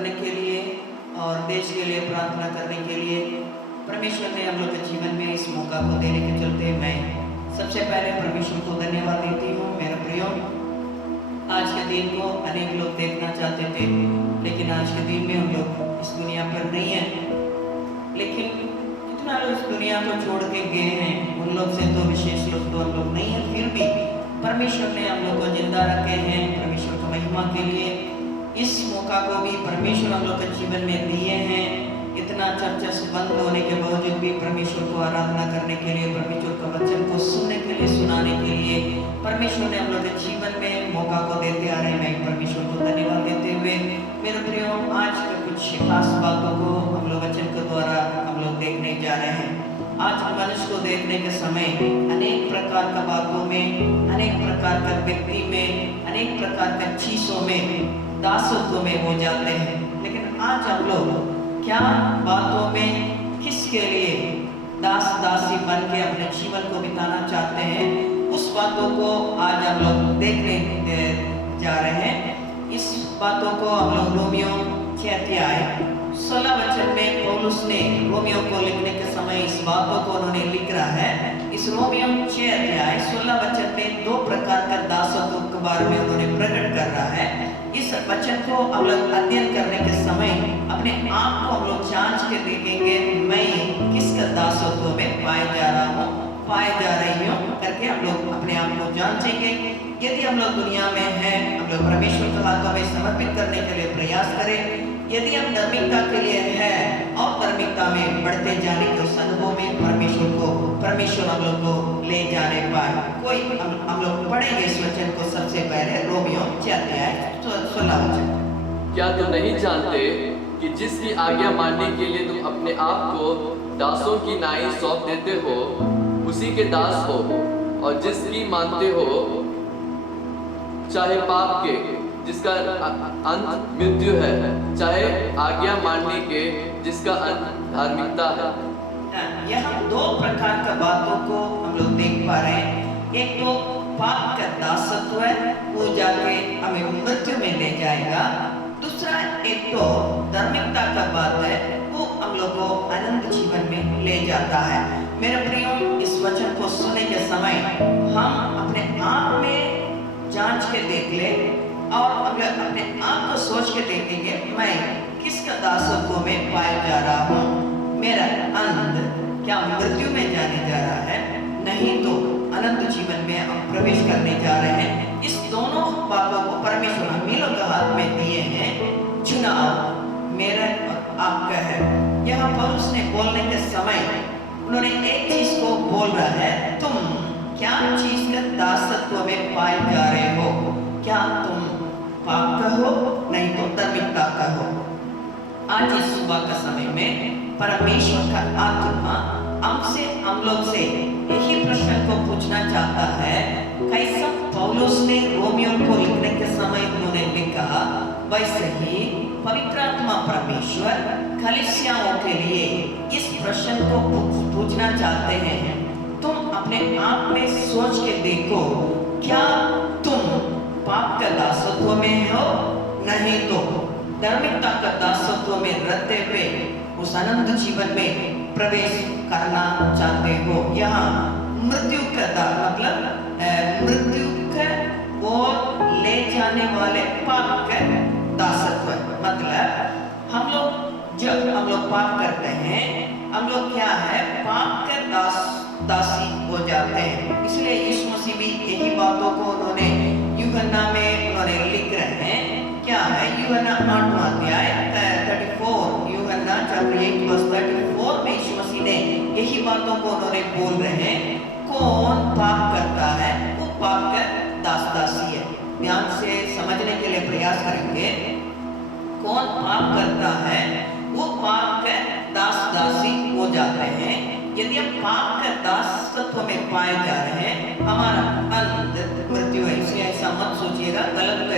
करने के लिए और देश के लिए प्रार्थना करने के लिए परमेश्वर ने हम लोग के जीवन में इस मौका को देने के चलते मैं सबसे पहले परमेश्वर को धन्यवाद देती हूँ। मेरा प्रियो, आज के दिन को अनेक लोग देखना चाहते थे, लेकिन आज के दिन में हम लोग इस दुनिया पर नहीं हैं। लेकिन कितना लोग इस दुनिया को छोड़ के गए हैं, उन लोग से तो विशेष लोग तो हम लोग नहीं हैं, फिर भी परमेश्वर ने हम लोग को जिंदा रखे हैं। परमेश्वर की महिमा के लिए इस मौका को भी परमेश्वर हम लोग के जीवन में दिए हैं। इतना चर्चा से बंद होने के बावजूद भी परमेश्वर को आराधना करने के लिए, परमेश्वर का वचन को सुनने के लिए, सुनाने के लिए परमेश्वर ने हम लोग के जीवन में मौका को देते आ रहे हैं। मैं परमेश्वर को धन्यवाद देते हुए मेरे प्रियो, आज के कुछ खास बातों को हम लोग वचन के द्वारा हम लोग देखने जा रहे हैं। आज मनुष्य को देखने के समय अनेक प्रकार का बातों में, अनेक प्रकार का व्यक्ति में, अनेक प्रकार का चीजों में, दासत्व में हो जाते हैं। लेकिन आज हम लोग क्या बातों में किसके लिए दास दासी बन के अपने जीवन को बिताना चाहते हैं, उस बातों को आज हम लोग देखने जा रहे हैं। इस बातों को हम लोग रोमियो 6 अध्याय 16 वचन में पौलुस ने रोमियो को लिखने के समय इस बातों को उन्होंने लिख रहा है। इस रोमियो 6 अध्याय 16 वचन में 2 प्रकार का दासत्व के बारे में उन्होंने प्रकट कर रहा है। इस वचन को हम लोग अध्ययन करने के समय अपने आप को हम लोग जांच के देखेंगे, मैं किसका दासत्व में पाए जा रहा हूँ, पाए जा रही हूँ करके हम लोग अपने आप को जांचेंगे। यदि हम लोग दुनिया में हैं, हम लोग परमेश्वर के हाथों में समर्पित करने के लिए प्रयास करें। यदि हम धार्मिकता के लिए है और धार्मिकता में बढ़ते जाने के उस अनुभव में परमेश्वर हम लोग को ले जाने पाए। कोई हम लोग पढ़ेंगे इस वचन को। सबसे पहले रोमियो 6 अध्याय 16 वचन। क्या तुम नहीं जानते कि जिसकी आज्ञा मानने के लिए तुम अपने आप को दासों की नाई सौंप देते हो, उसी के दास हो, और जिसकी मानते हो, चाहे पाप के जिसका अंत मृत्यु है, चाहे आज्ञा मानने के जिसका अंत धार्मिकता है। यहाँ 2 प्रकार का बातों को हम लोग देख पा रहे हैं। एक तो पाप का दासत्व है, वो जाके हमें मृत्यु में ले जाएगा। दूसरा एक तो धार्मिकता का बात है, वो हम लोग को अनंत जीवन में ले जाता है। मेरे प्रियो, इस वचन को सुनने के समय हम अपने आप में जांच के देख ले और अगर अपने आप को सोच के देखेंगे, मैं किसका दासत्व में पाया जा रहा हूँ। मेरा अंत क्या मृत्यु में जाने जा रहा है, नहीं तो अनंत जीवन में हम प्रवेश करने जा रहे हैं। इस दोनों बातों को परमेश्वर हम लोग के हाथ में दिए हैं। चुनाव मेरा और आपका है। यहाँ पौलुस ने बोलने के समय उन्होंने एक चीज को बोल रहा है, तुम क्या चीज का दासत्व में पाए जा रहे हो। क्या तुम पाप का हो, नहीं तो धार्मिकता का हो। आज इस सुबह का समय में परमेश्वर का आत्मा हमसे, हम लोग से यही प्रश्न को पूछना चाहता है। कैसा पौलुस ने रोमियो को लिखने के समय उन्होंने लिखा, वैसे ही पवित्र आत्मा परमेश्वर कलीसियाओं के लिए इस प्रश्न को पूछना चाहते हैं। तुम अपने आप में सोच के देखो, क्या तुम पाप का दासत्व में हो, नहीं तो धार्मिकता का दासत्व में रहते हुए उस अनंत जीवन में प्रवेश करना चाहते हो। यहाँ मृत्यु का मतलब मृत्यु का और ले जाने वाले पाप का दासत्व। मतलब हम लोग जब हम लोग पाप करते हैं, हम लोग क्या है, पाप का दासी हो जाते हैं। इसलिए यीशु मसीह भी यही बातों को उन्होंने यूहन्ना में उन्होंने लिख रहे हैं। क्या है यूहन्ना 8वां अध्याय 34, यूहन्ना चैप्टर 8 वर्स 34 में यीशु मसीह ने यही बातों को उन्होंने बोल रहे हैं। कौन पाप करता है वो पाप का दास दासी है। ध्यान से समझने के लिए प्रयास करेंगे। कौन पाप करता है वो पाप का दास दासी हो जाते हैं। यदि हम पाप का दासत्व में पाए जा रहे हैं, हमारा अंत मृत्यु है। इसलिए ऐसा मत सोचिएगा, गलत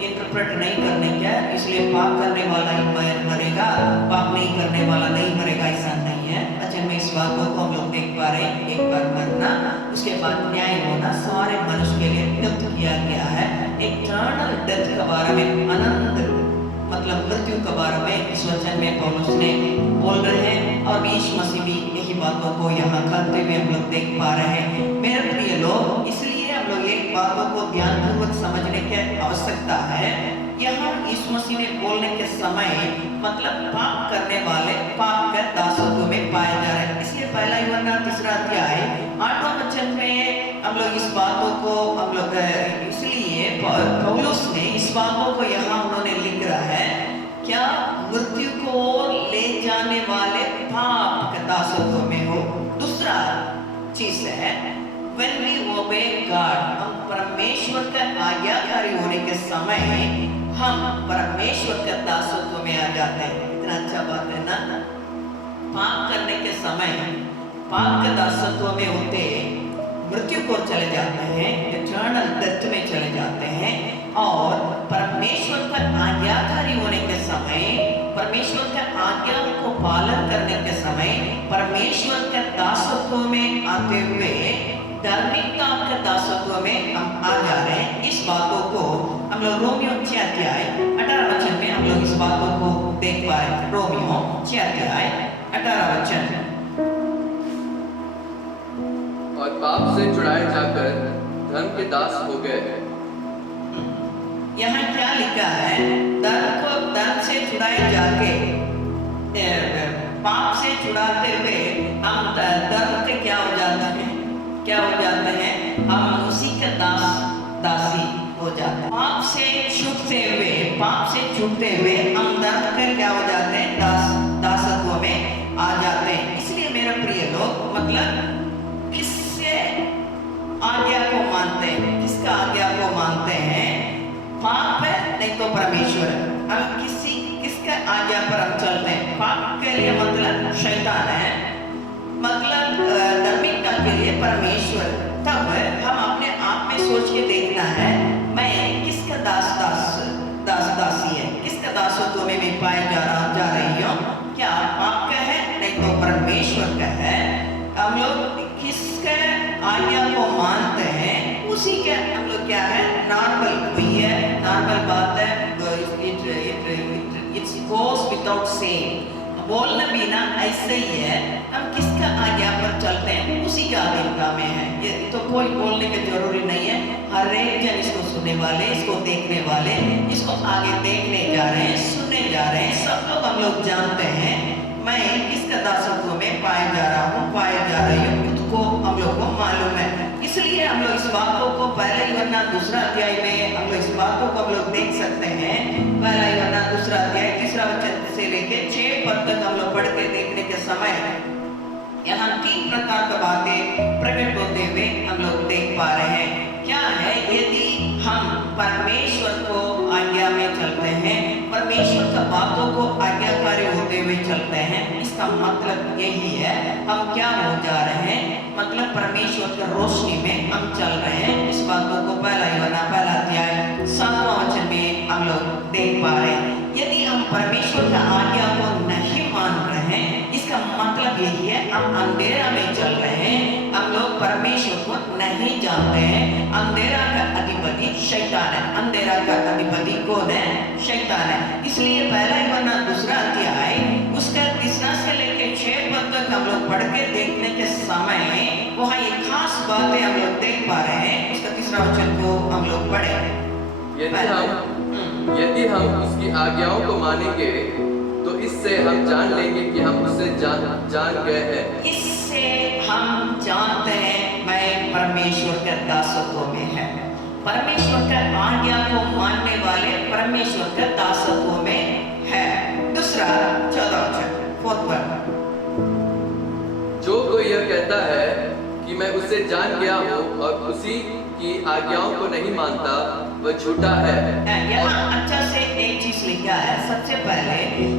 इंटरप्रेट नहीं करने क्या, इसलिए पाप करने वाला ही मरेगा, पाप नहीं करने वाला नहीं मरेगा, ऐसा नहीं है। अच्छा, में इस बातों को हम लोग देख पा रहे हैं। एक बार मरना, उसके बाद न्याय होना सारे मनुष्य के लिए नियुक्त किया गया है। इटर्नल डेथ के बारे में, अनंत मतलब मृत्यु के बारे में इस वचन में पौलुस ने बोल रहे हैं और यीशु मसीह भी यही बातों को यहाँ करते हुए हम लोग देख पा रहे हैं। मेरे प्रिय लोग, इसलिए हम लोग एक बातों को ध्यानपूर्वक समझने की आवश्यकता है। यहाँ यीशु मसीह ने बोलने के समय मतलब पाप करने वाले पाप के दासत्व में पाए जा रहे हैं। इसलिए पहला यूहन्ना 3 अध्याय 8वां वचन में हम लोग इस बातों को हम लोग इसलिए पौलुस ने इस बातों को यहाँ उन्होंने लिख रहा है, क्या मृत्यु को ले जाने वाले पाप के दासत्व में हो। दूसरा चीज है when we obey God, हम परमेश्वर का आज्ञाकारी होने के समय हम परमेश्वर के दासत्व में आ जाते हैं। इतना अच्छा बात है ना। पाप करने के समय पाप के दासत्व में होते मृत्यु को चले जाते हैं, इटर्नल डेथ में चले जाते हैं। और परमेश्वर का आज्ञाकारी होने के समय, परमेश्वर के आज्ञाओं को पालन करने के समय परमेश्वर के दासत्व में आते हुए धार्मिकता के दासत्व में हम आ जा रहे हैं। इस बातों को हम लोग रोमियो 6 अध्याय 18 वचन में हम लोग इस बातों को देख पा रहे हैं। रोमियो 6 अध्याय 18 वचन। और पाप से छुड़ाए जाकर धर्म के दास हो गए। यहाँ क्या लिखा है? धर्म से छुड़ाए जाके पाप से छुड़ाते हुए हम धर्म के क्या हो जाते हैं? क्या हो जाते हैं? हम उसी के दासी हो जाते हैं। पाप से छूटते हुए हम धर्म के क्या हो जाते हैं? दासत्व में आ जाते हैं। इसलिए मेरे प्रिय लोग, मतलब किससे आज्ञा को मानते हैं? किसका आज्ञा को मानते हैं? पाप है नहीं तो परमेश्वर है। हम किसका आज्ञा पर हम चलते हैं? पाप के लिए मतलब शैतान है, मतलब धार्मिकता के लिए परमेश्वर। तब हम अपने आप में सोच के देखना है, मैं किसका दासी है, किसका दासत्व में मैं पाए जा रही हूँ? क्या पाप का है नहीं तो परमेश्वर का है। हम लोग किसके आज्ञा को मानते हैं उसी के हम लोग क्या है, नॉर्मल वही है, नॉर्मल बात है। इट्स गोस विदाउट सेइंग, बोलना भी ना ऐसे ही है। हम किसका आज्ञा पर चलते हैं उसी का आज्ञा में है। ये तो कोई बोलने की जरूरी नहीं है। हर एक जन इसको सुनने वाले, इसको देखने वाले, इसको आगे देखने जा रहे हैं, सुनने जा रहे हैं, सब लोग हम लोग जानते हैं मैं किसका दासत्व में पाए जा रही हूँ, खुद को हम लोग को मालूम है। इसलिए हम लोग इस बातों को पहले यूहन्ना 2 अध्याय में हम लोग इस बातों को हम लोग देख सकते हैं। पहला यूहन्ना 2 अध्याय 3 वचन से लेके 6 पद तक हम लोग पढ़ के देखने के समय यहाँ 3 प्रकार की बातें प्रकट होते हुए हम लोग देख पा रहे हैं। क्या है? यदि हम परमेश्वर को आज्ञा में चलते हैं, परमेश्वर की बातों को आज्ञाकारी होते हुए चलते हैं, इसका मतलब यही है हम क्या हो जा रहे हैं, मतलब परमेश्वर की रोशनी में हम चल रहे हैं। इस बातों को पहला अध्याय 7वां वचन में हम लोग देख पा रहे हैं। यदि हम परमेश्वर का आज्ञा को नहीं मान रहे हैं, इसका मतलब यही है हम अंधेरा में चल रहे हैं, हम लोग परमेश्वर को नहीं जानते हैं। अंधेरा का अधिपति शैतान है। अंधेरा का अधिपति कौन है? शैतान है। इसलिए पहला यूहन्ना 2 अध्याय उसका 3 से लेकर 6 पद तक हम लोग पढ़ के देखने के समय वहाँ एक खास बातें हम लोग देख पा रहे हैं। उसका 3 वचन को हम लोग पढ़े। यदि हम उसकी आज्ञाओं को मानेंगे तो इससे हम जान लेंगे कि हम उसे जान गए हैं। इससे हम जानते हैं मैं परमेश्वर के दासत्व में है। परमेश्वर के आज्ञा को मानने वाले परमेश्वर के दासत्व में है। दूसरा 14 वचन 4 जो कोई यह कहता है कि मैं उसे जान गया हूँ और उसी की आज्ञाओं को नहीं मानता, वह झूठा है। यहाँ अच्छा से एक चीज लिखा है। सबसे पहले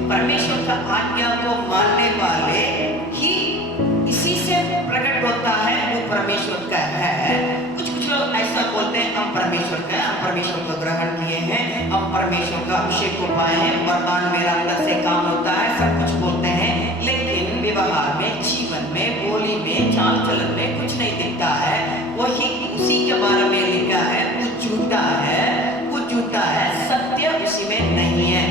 परमेश्वर का आज्ञा को मानने वाले ही इसी से प्रकट होता है वो परमेश्वर का है। कुछ लोग ऐसा बोलते हैं हम परमेश्वर का, हम परमेश्वर को ग्रहण किए हैं, हम परमेश्वर का अभिषेक को पाए हैं, वरदान मेरा अंदर से काम होता है, सब कुछ बोलते हैं, लेकिन व्यवहार में, जीवन में, बोली में, चाल चलन में कुछ नहीं दिखता है। वही उसी के बारे में लिखा है वो झूठा है, सत्य उसी में नहीं है।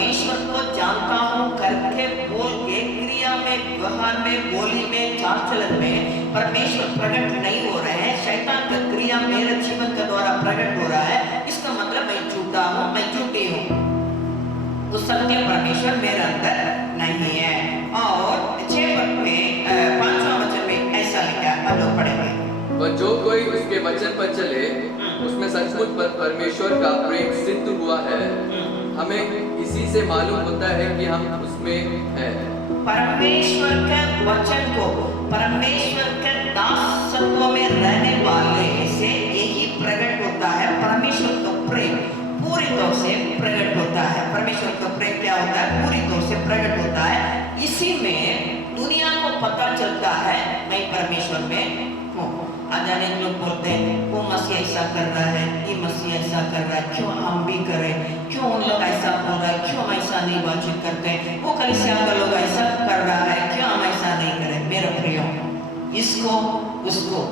परमेश्वर को जानता हूँ करके बोल के क्रिया में, व्यवहार में, बोली में, चाल चलन में परमेश्वर प्रकट नहीं हो रहे हैं, शैतान का क्रिया मेरे जीवन के द्वारा प्रकट हो रहा है, इसका मतलब मैं झूठा हूँ, मैं झूठी हूँ, वो सत्य परमेश्वर मेरे अंदर नहीं है। और 6 पद में 5वां वचन में ऐसा लिखा, हम लोग पढ़ेंगे। और जो कोई उसके वचन पर चले उसमें सचमुच पर परमेश्वर का प्रेम सिद्ध हुआ है। हमें इसी से मालूम होता है कि हम उसमें हैं। परमेश्वर के वचन को, परमेश्वर के दासत्व में रहने वाले से यही प्रकट होता है, परमेश्वर का प्रेम पूरी तौर से प्रकट होता है। परमेश्वर का प्रेम क्या होता है? पूरी तौर से प्रकट होता है। इसी में दुनिया को पता चलता है मैं परमेश्वर में हूँ। आज अनेक लोग बोलते हैं वो मसीह ऐसा कर रहा है, ये मसीह ऐसा कर रहा है, क्यों हम भी करें, क्यों उन लोग ऐसा बोल रहा है, क्यों हम ऐसा नहीं बातचीत करते, वो कलीसिया का लोग ऐसा कर रहा है, क्यों हम ऐसा नहीं करें। मेरे प्रियो, इसको उसको,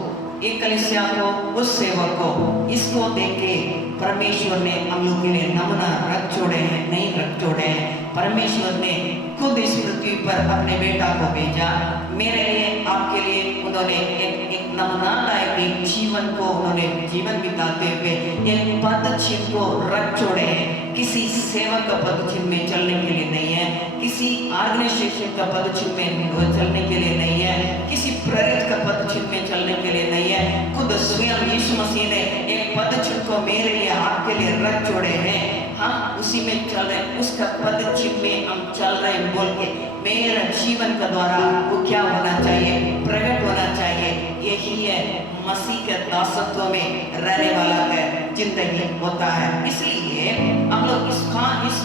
एक कलीसिया को, उस सेवक को, इसको देख के परमेश्वर ने हम लोग के लिए नमूना रख छोड़े हैं, नहीं रख छोड़े हैं। परमेश्वर ने खुद इस पृथ्वी पर अपने बेटा को भेजा, मेरे लिए, आपके लिए उन्होंने एक नमूना लायक एक जीवन को उन्होंने जीवन बिताते हुए एक पद चिन्ह को रख छोड़े हैं। किसी सेवक का पद चिन्ह में चलने के लिए नहीं है, किसी ऑर्गेनाइजेशन का पद चिन्ह में चलने के लिए नहीं है, किसी प्रेरित का पद चिन्ह में चलने के लिए नहीं है। खुद स्वयं यीशु मसीह ने एक पद चिन्ह को मेरे लिए, आपके लिए रख छोड़े हैं। हम उसी में चल रहे हैं, उसका पद चिन्ह में हम चल रहे हैं बोल के मेरा जीवन का द्वारा वो क्या होना चाहिए? प्रकट होना चाहिए। यही है मसीह के दासत्व में रहने वाला का जिंदगी होता है। इसलिए हम लोग इस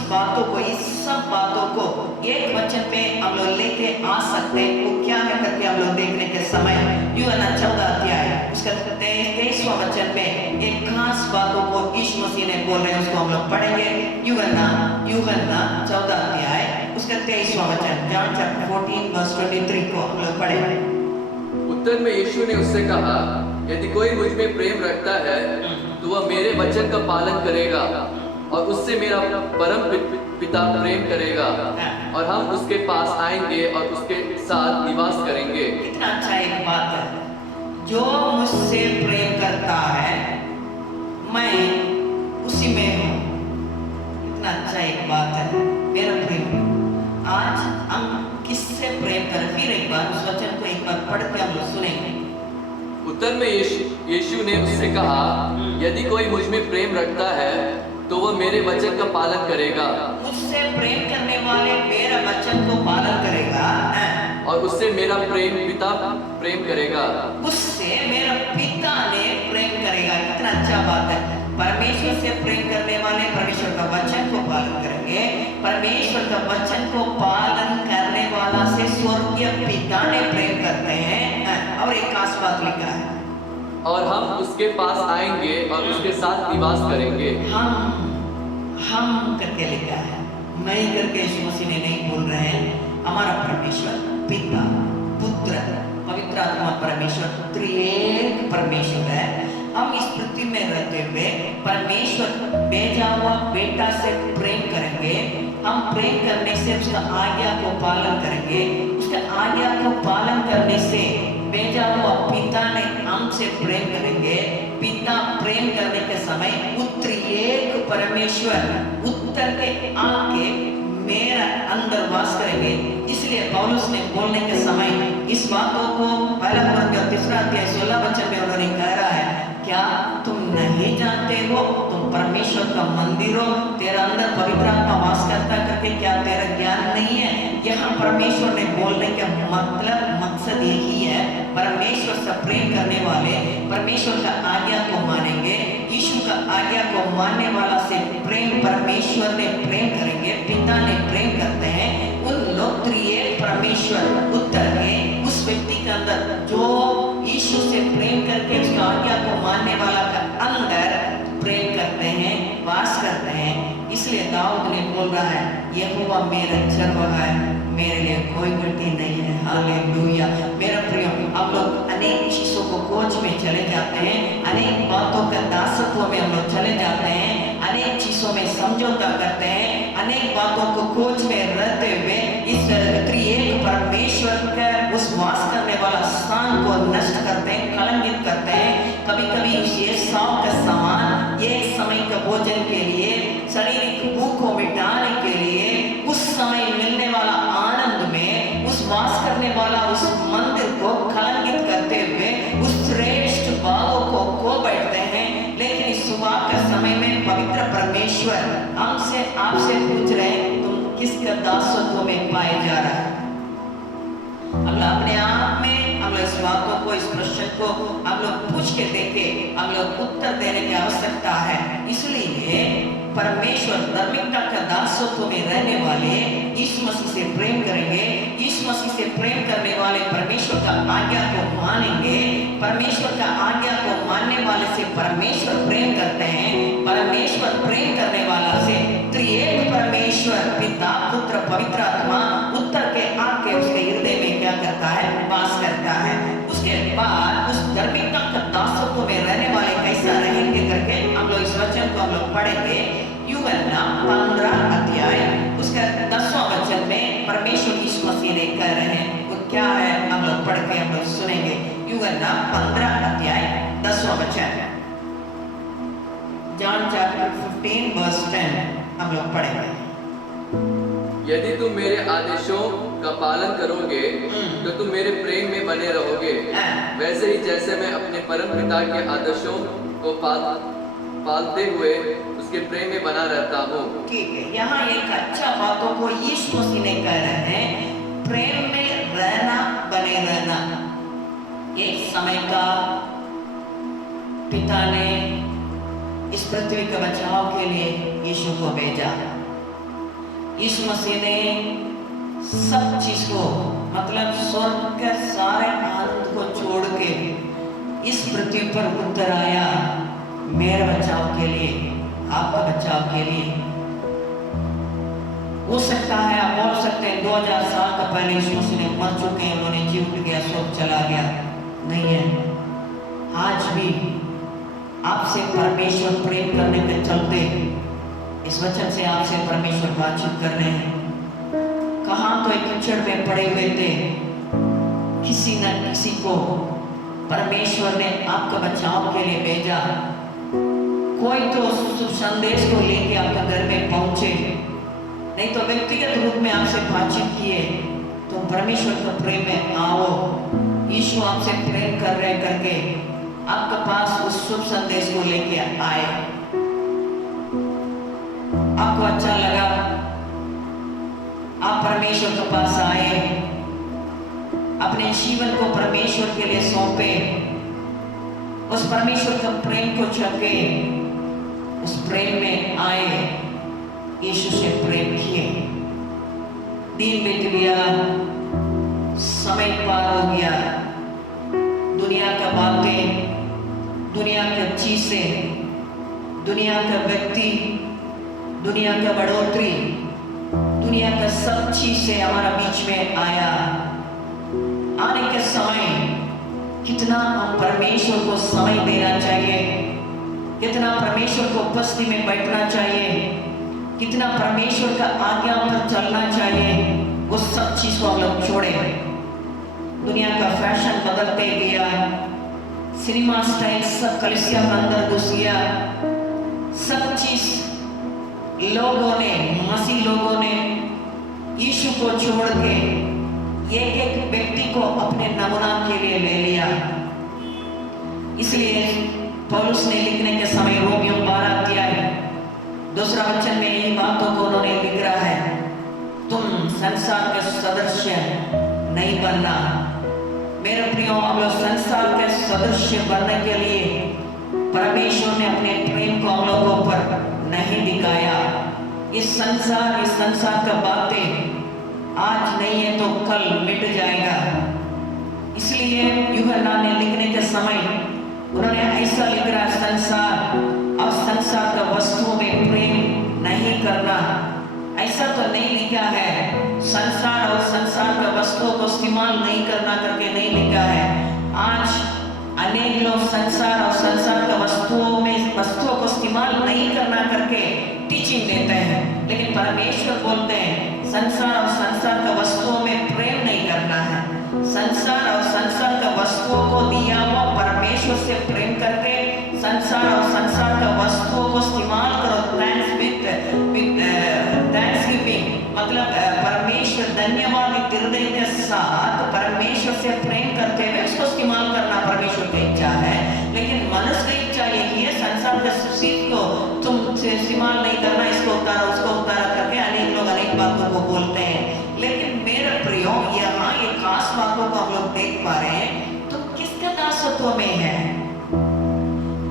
बातों को, इस सब बातों को एक वचन में हम लोग लेके आ सकते हैं। वो क्या है करके हम लोग देखने के समय यूहन्ना 14 अध्याय उसका 23वां वचन में एक खास बातों को यीशु मसीह ने बोल रहे हैं, उसको हम लोग पढ़ेंगे। यूहन्ना 14 अध्याय उसका 23वां वचन, जॉन चैप्टर 14 वर्स 23 को हम लोग पढ़ेंगे। उत्तर में यीशु ने उससे कहा, यदि कोई मुझ में प्रेम रखता है तो वह मेरे वचन का पालन करेगा और उससे मेरा परम पिता प्रेम करेगा और हम उसके पास आएंगे और उसके साथ निवास करेंगे। कितना अच्छा एक बात है, जो मुझसे प्रेम करता है मैं उसी में हूँ। कितना अच्छा एक बात है मेरा प्रेम। आज हम किससे प्रेम करें? फिर एक बार उस वचन को एक बार पढ़ के हम लोग सुनेंगे। उत्तर में यीशु ने उससे कहा, यदि कोई मुझ में प्रेम रखता है तो वह मेरे वचन का पालन करेगा। मुझसे प्रेम करने वाले मेरा वचन को पालन करेगा और उससे मेरा पिता प्रेम करेगा। उससे मेरा पिता ने प्रेम करेगा। कितना अच्छा बात है। परमेश्वर से प्रेम करने वाले परमेश्वर का वचन को पालन करेंगे। परमेश्वर का वचन को पालन करने वाला से स्वर्गीय पिता ने प्रेम करते हैं। और एक खास बात लिखा है, और हम उसके पास आएंगे और उसके साथ निवास करेंगे। हम करके लिखा है, मैं करके यीशु मसीह ने नहीं बोल रहे हैं। हमारा परमेश्वर पिता, पुत्र, पवित्र आत्मा परमेश्वर त्रिएक परमेश्वर है। हम इस पृथ्वी में रहते हुए परमेश्वर भेजा हुआ बेटा से प्रेम करेंगे। हम प्रेम करने से उसका आज्ञा को पालन करेंगे। उसका आज्ञा को पालन करने से भेजा हुआ पिता ने हमसे प्रेम करेंगे। पिता प्रेम करने के समय त्रिएक परमेश्वर उत्तर के आके मेरा अंदर वास करेंगे। इसलिए पौलुस ने बोलने के समय इस बातों को पहला कुरिन्थियों 3 अध्याय 16 वचन में उन्होंने कह रहा है, क्या तुम नहीं जानते हो तुम परमेश्वर का मंदिर हो, तेरा अंदर पवित्र आत्मा वास करता करके, क्या तेरा ज्ञान नहीं है? यहाँ परमेश्वर ने बोलने का मकसद यही है, परमेश्वर से प्रेम करने वाले परमेश्वर का आज्ञा को मानेंगे। यीशु का आज्ञा को मानने वाला से प्रेम परमेश्वर ने प्रेम करेंगे, पिता ने प्रेम करते हैं। उन लोग त्रिएक परमेश्वर उत्तर के उस व्यक्ति के अंदर जो यीशु से प्रेम करके उसका आज्ञा को मानने वाला का अंदर प्रेम करते हैं, वास करते हैं। इसलिए दाऊद ने बोल रहा है, यहोवा मेरा चरवाहा है, मेरे लिए कोई गलती नहीं है। हालेलुया। मेरा प्रिय, हम लोग अनेक चीजों को खोज में चले जाते हैं, अनेक बातों का दासत्व में हम लोग चले जाते हैं, अनेक चीजों में समझौता करते हैं, अनेक बातों को खोज में रहते हुए इस त्रिएक परमेश्वर का उस वास करने वाला स्थान को नष्ट करते हैं, कलंकित करते हैं। कभी कभी ये साव का सामान एक समय का भोजन के लिए, शारीरिक भूख को मिटाने के लिए, उस समय मिलने वाला आनंद में उस वास करने वाला उस मंदिर को कलंकित करते हुए उस श्रेष्ठ भावों को खो बैठते हैं। लेकिन इस सुबह का समय में पवित्र परमेश्वर हमसे आपसे पूछ रहे हैं, तुम किसका दासत्व में पाए जा रहा है? हम लोग अपने आप में हम लोग इस बातों को, इस प्रश्न को हम लोग पूछ के देखें, हम लोग उत्तर देने की आवश्यकता है। इसलिए परमेश्वर धार्मिकता का दासत्व में रहने वाले यीशु मसीह से प्रेम करेंगे, यीशु मसीह से प्रेम करने वाले परमेश्वर का आज्ञा को मानेंगे, परमेश्वर का आज्ञा को मानने वाले से परमेश्वर प्रेम करते हैं, परमेश्वर प्रेम करने वाला से त्रिएक परमेश्वर पिता पुत्र पवित्र आत्मा उत्तर के आके उसके हृदय में क्या करता है? वास करता है। उसके बाद उस धार्मिकता का दासत्व में रहने वाले कैसा रहेंगे करके हम लोग इस वचन को हम लोग पढ़ेंगे। यूहन्ना 15 अध्याय उसका 10वां वचन में परमेश्वर यीशु मसीह ने कह रहे हैं, वो क्या है हम लोग पढ़ के हम लोग सुनेंगे। यूहन्ना 15 अध्याय 10वां वचन, जॉन चैप्टर 15 वर्स 10 हम लोग पढ़ेंगे। यदि तुम मेरे आदेशों का पालन करोगे तो तुम मेरे प्रेम में बने रहोगे, वैसे ही जैसे मैं अपने परम पिता के आदेशों को पालते हुए उसके प्रेम में बना रहता हूँ। ठीक है, यहाँ एक अच्छा बातों को यीशु मसीह ने कह रहे हैं, प्रेम में रहना, बने रहना। एक समय का पिता ने इस पृथ्वी के बचाव के लिए यीशु को भेजा। यीशु मसीह ने सब चीज को, मतलब स्वर्ग के सारे आनंद को छोड़ के इस पृथ्वी पर उतर आया मेरे बचाव के लिए, आपका बचाव के लिए। हो सकता है आप बोल सकते हैं 2000 साल का पहले यीशु मसीह ने मर चुके हैं, उन्होंने जी उठ गया, स्वर्ग चला गया। नहीं है, आज भी आपसे परमेश्वर प्रेम करने के चलते इस वचन से आपसे परमेश्वर बातचीत कर रहे हैं। कहाँ तो एक कीचड़ में पड़े हुए थे, किसी न किसी को परमेश्वर ने आपका बचाव के लिए भेजा। कोई तो शुभ संदेश को लेके आपके घर में पहुंचे, नहीं तो व्यक्तिगत रूप में आपसे बातचीत किए। तो परमेश्वर के प्रेम में आओ, यीशु आपसे प्रेम कर रहे करके आपके पास उस शुभ संदेश को लेके आए। आपको अच्छा लगा, आप परमेश्वर के पास आए, अपने जीवन को परमेश्वर के लिए सौंपे, उस परमेश्वर के प्रेम को छके, उस प्रेम में आए, यीशु से प्रेम किए। दिन बीत गया, समय पार हो गया, दुनिया का बातें, दुनिया का चीजें, दुनिया का व्यक्ति, दुनिया का बढ़ोतरी, दुनिया का सब चीज से हमारा बीच में आया। आने के समय कितना हम परमेश्वर को समय देना चाहिए, कितना परमेश्वर को उपस्थिति में बैठना चाहिए, कितना परमेश्वर का आज्ञा पर चलना चाहिए, वो सब चीज को हम लोग छोड़े। दुनिया का फैशन बदलते गया, सिनेमा स्टाइल सब कलीसिया के अंदर घुस गया। सब चीज लोगों ने, मसीह लोगों ने यीशु को छोड़ के एक एक व्यक्ति को अपने नमूना के लिए ले लिया। इसलिए पौलुस ने लिखने के समय रोमियो 12 अध्याय 2 वचन में यही बातों को उन्होंने लिख रहा है, तुम संसार के सदस्य नहीं बनना। मेरे प्रियो, हम लोग संसार के सदस्य बनने के लिए परमेश्वर ने अपने प्रेम को हम लोगों पर नहीं दिखाया। इस संसार का बातें आज नहीं है तो कल मिट जाएगा। इसलिए यूहन्ना ने लिखने के समय उन्होंने ऐसा लिख रहा, संसार और संसार का वस्तुओं में प्रेम नहीं करना। ऐसा तो नहीं लिखा है, संसार और संसार का वस्तुओं को इस्तेमाल नहीं करना करके नहीं लिखा है। आज अनेक लोग संसार और संसार का वस्तुओं को इस्तेमाल नहीं करना करके टीचिंग देते हैं, लेकिन परमेश्वर बोलते हैं संसार और संसार का वस्तुओं में प्रेम नहीं करना है। संसार और संसार का वस्तुओं को दिया हुआ परमेश्वर से प्रेम करके संसार और संसार का वस्तुओं को इस्तेमाल करो। थैंक्सगिविंग मतलब परमेश्वर धन्यवाद हृदय के साथ परमेश्वर से प्रेम करते हुए उसको इस्तेमाल करना परमेश्वर की इच्छा है। लेकिन मनुष्य की इच्छा यही है संसार के चीज को तुम इस्तेमाल नहीं करना, इसको उतारा उसको उतारा करके अनेक लोग अनेक बातों को बोलते हैं। लेकिन मेरे प्रियो यहाँ ये खास बातों को हम लोग देख पा रहे हैं, तुम किसके दासत्व में है?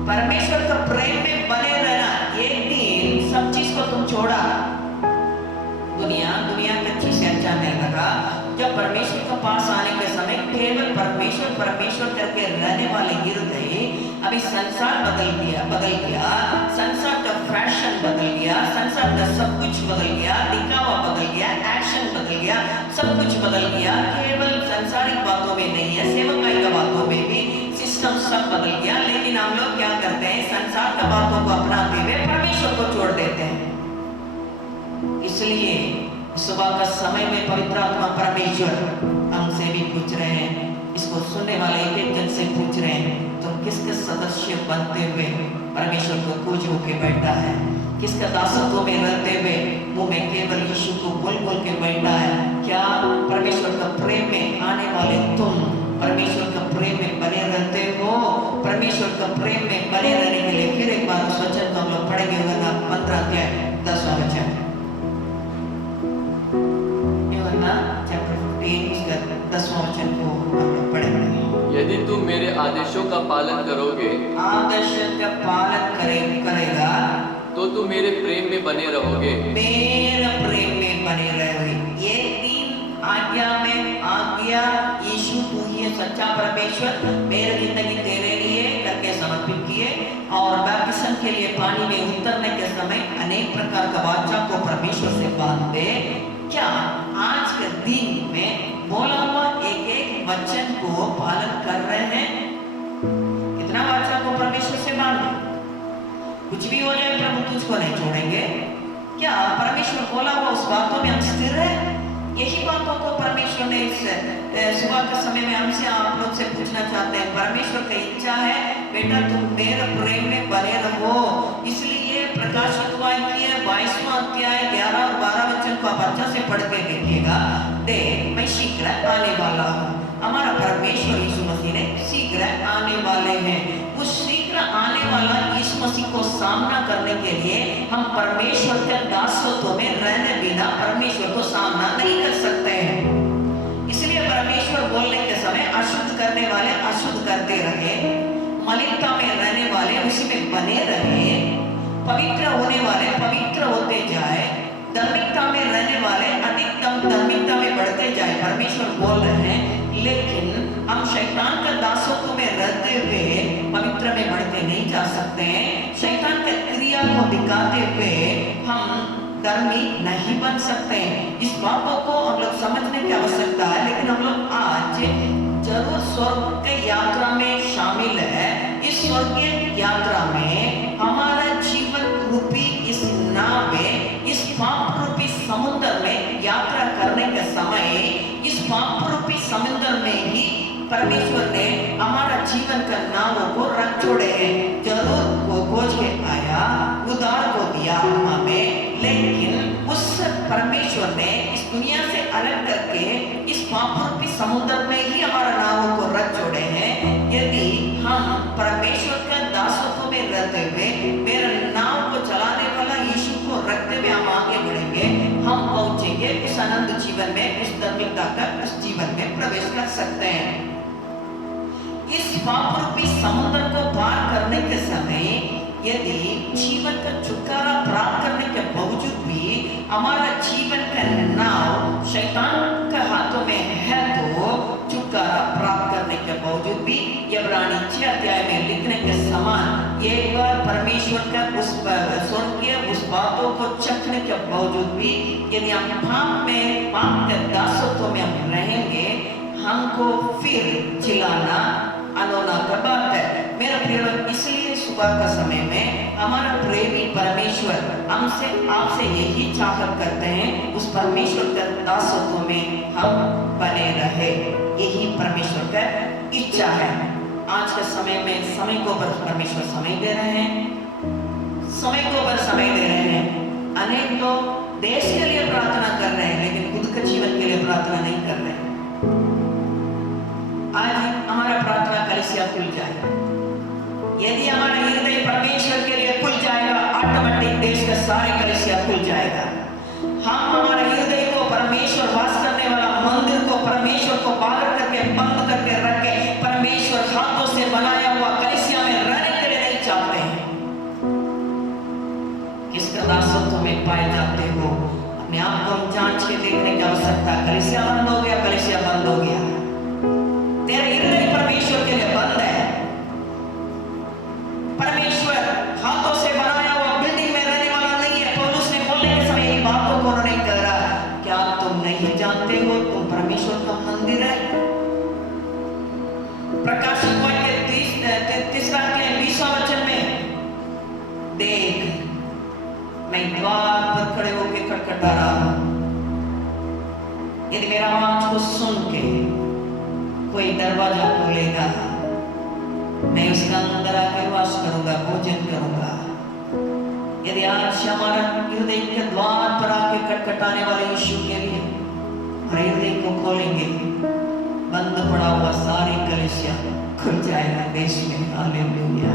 परमेश्वर का प्रेम में बने रहना। एक दिन सब चीज को तुम छोड़ा, दुनिया की अच्छी से अच्छा नहीं लगा। जब परमेश्वर के पास आने के समय केवल परमेश्वर परमेश्वर करके रहने वाले हृदय, अभी संसार बदल गया, संसार का फैशन बदल गया, संसार का सब कुछ बदल गया, दिखावा बदल गया, एक्शन बदल गया, सब कुछ बदल गया। केवल संसारिक बातों में नहीं है, सेवकाई का बातों में भी सिस्टम सब बदल गया। लेकिन हम लोग क्या करते हैं, संसार का बातों को अपनाते हुए परमेश्वर को छोड़ देते हैं। इसलिए सुबह का समय में पवित्र आत्मा परमेश्वर हमसे भी पूछ रहे हैं, इसको सुनने वाले एक एक जन से पूछ रहे हैं, तुम किसके सदस्य बनते हुए परमेश्वर को खोज होके बैठा है? किसका दासत्व में रहते हुए मुंह में केवल यीशु को बोल के बैठा है? क्या परमेश्वर का प्रेम में आने वाले तुम परमेश्वर का प्रेम में बने रहते हो? परमेश्वर का प्रेम में बने रहने के लिए फिर एक बार उस वचन को हम लोग पढ़ेंगे, 15 अध्याय 10वां वचन, चैप्टर 15 उसका 10वां वचन को हम लोग पढ़ेंगे। यदि तुम मेरे आदेशों का पालन करोगे, आदेशों का पालन करेगा तो तुम मेरे प्रेम में बने रहोगे, मेरे प्रेम में बने रहोगे। एक दिन आज्ञा में आ गया, यीशु तू ही है सच्चा परमेश्वर, मेरी जिंदगी तेरे लिए करके समर्पित किए और बैप्टिज्म के लिए पानी में उतरने के समय अनेक प्रकार का वाचा को परमेश्वर से बांधे। क्या आज के दिन में बोला हुआ एक एक वचन को पालन कर रहे हैं? कितना वाचा को परमेश्वर से बांधे? कुछ भी हो जाए प्रभु तुझको नहीं छोड़ेंगे। क्या परमेश्वर बोला हुआ उस बातों में हम स्थिर है? यही बातों को परमेश्वर ने इस सुबह के समय में हमसे आप लोग से पूछना चाहते हैं। परमेश्वर की इच्छा है बेटा तुम मेरे प्रेम में बने रहो। इसलिए प्रकाशित वाक्य 22वां अध्याय 11 और 12 वचन को आप अच्छा से पढ़ के देखिएगा। देख मैं शीघ्र आने वाला हूँ। हमारा परमेश्वर यीशु मसीह ने शीघ्र आने वाले हैं। उस शीघ्र आने वाला यीशु मसीह को सामना करने के लिए हम परमेश्वर के दासत्व में रहने बिना परमेश्वर को सामना नहीं कर सकते हैं। इसलिए परमेश्वर बोलने के समय अशुद्ध करने वाले अशुद्ध करते रहे, मलिनता में रहने वाले उसी में बने रहे, पवित्र होने वाले पवित्र होते जाए, धार्मिकता में रहने वाले अधिकतम धार्मिकता में बढ़ते जाए। परमेश्वर बोल रहे हैं लेकिन हम शैतान का दासत्व में रहते हुए पवित्र में बढ़ते नहीं जा सकते हैं। शैतान के क्रिया को दिखाते हुए हम धर्मी नहीं बन सकते हैं। इस बातों को हम लोग समझने की आवश्यकता है। लेकिन हम लोग आज जरूर स्वर्ग के यात्रा में शामिल है। इस स्वर्गीय यात्रा में हमारा जीवन रूपी इस नाव में इस पाप रूपी समुद्र में यात्रा करने के समय इस पाप रूपी समुद्र में ही परमेश्वर ने हमारा जीवन का नावों को रख छोड़े हैं। जरूर वो खोज के आया, उधार को दिया आत्मा में, लेकिन उस परमेश्वर ने इस दुनिया से अलग करके इस पाप रूपी समुद्र में ही हमारा नावों को रख छोड़े हैं। यदि हम परमेश्वर का दासत्व में रहते हुए मेरा नाव को चलाने वाला यीशु को रखते हुए हम आगे बढ़ेंगे, हम पहुंचेंगे उस अनंत जीवन में, उस धार्मिकता का उस जीवन में प्रवेश कर सकते हैं। इस पाप रूपी समुद्र को पार करने के समय यदि जीवन का छुटकारा प्राप्त करने के बावजूद भी हमारा जीवन का नाव शैतान के हाथों में है, तो छुटकारा प्राप्त करने के बावजूद भी इब्रानी 6 अध्याय में लिखने के समान एक बार परमेश्वर का उस स्वर्गीय उस बातों को चखने के बावजूद भी यदि हम पाप के दासत्व में हम रहेंगे, हमको फिर चिल्लाना अनोना का बात है। मेरा प्रिय लोग, इसलिए सुबह का समय में हमारा प्रेमी परमेश्वर हमसे आपसे यही चाहत करते हैं, उस परमेश्वर के दासत्व में हम बने रहे। यही परमेश्वर का इच्छा है। आज के समय में समय को ऊपर परमेश्वर समय दे रहे हैं, समय को ऊपर समय दे रहे हैं। अनेक लोग देश के लिए प्रार्थना कर रहे हैं, लेकिन खुद के जीवन के लिए प्रार्थना नहीं कर रहे हैं। आज हमारा प्रार्थना कलीसिया खुल जाए। यदि हमारा हृदय परमेश्वर के लिए खुल जाएगा, ऑटोमेटिक देश का सारे कलीसिया खुल जाएगा। हम हमारे हृदय को परमेश्वर वास करने वाला मंदिर को परमेश्वर को बाहर करके बंद करके रख के परमेश्वर हाथों से बनाया हुआ कलीसिया में रहने के लिए नहीं चाहते हैं। किसका दासत्व में पाए जाते हो, अपने आप को जांच के देखने की आवश्यकता। कलीसिया बंद हो गया, कलीसिया बंद हो गया, तेरा हृदय परमेश्वर के लिए बंद है। परमेश्वर हाथों से बनाया हुआ बिल्डिंग में रहने वाला नहीं है। पौलुस ने बोलने के समय इन बातों को उन्होंने कहा, क्या तुम नहीं जानते हो तुम परमेश्वर का मंदिर है? प्रकाशित वाक्य के 20वां वचन में, देख मैं द्वार पर खड़े होकर खटखटा रहा हूं, यदि मेरा आवाज को सुन के कोई दरवाजा खोलेगा, मैं उसका अंदर आके वास करूंगा, भोजन करूंगा। यदि आज हमारा हृदय के द्वार पर आके खटखटाने वाले यीशु के लिए हमारे हृदय को खोलेंगे, बंद पड़ा हुआ सारी कलीसिया खुल जाएगा देश में। हालेलुया।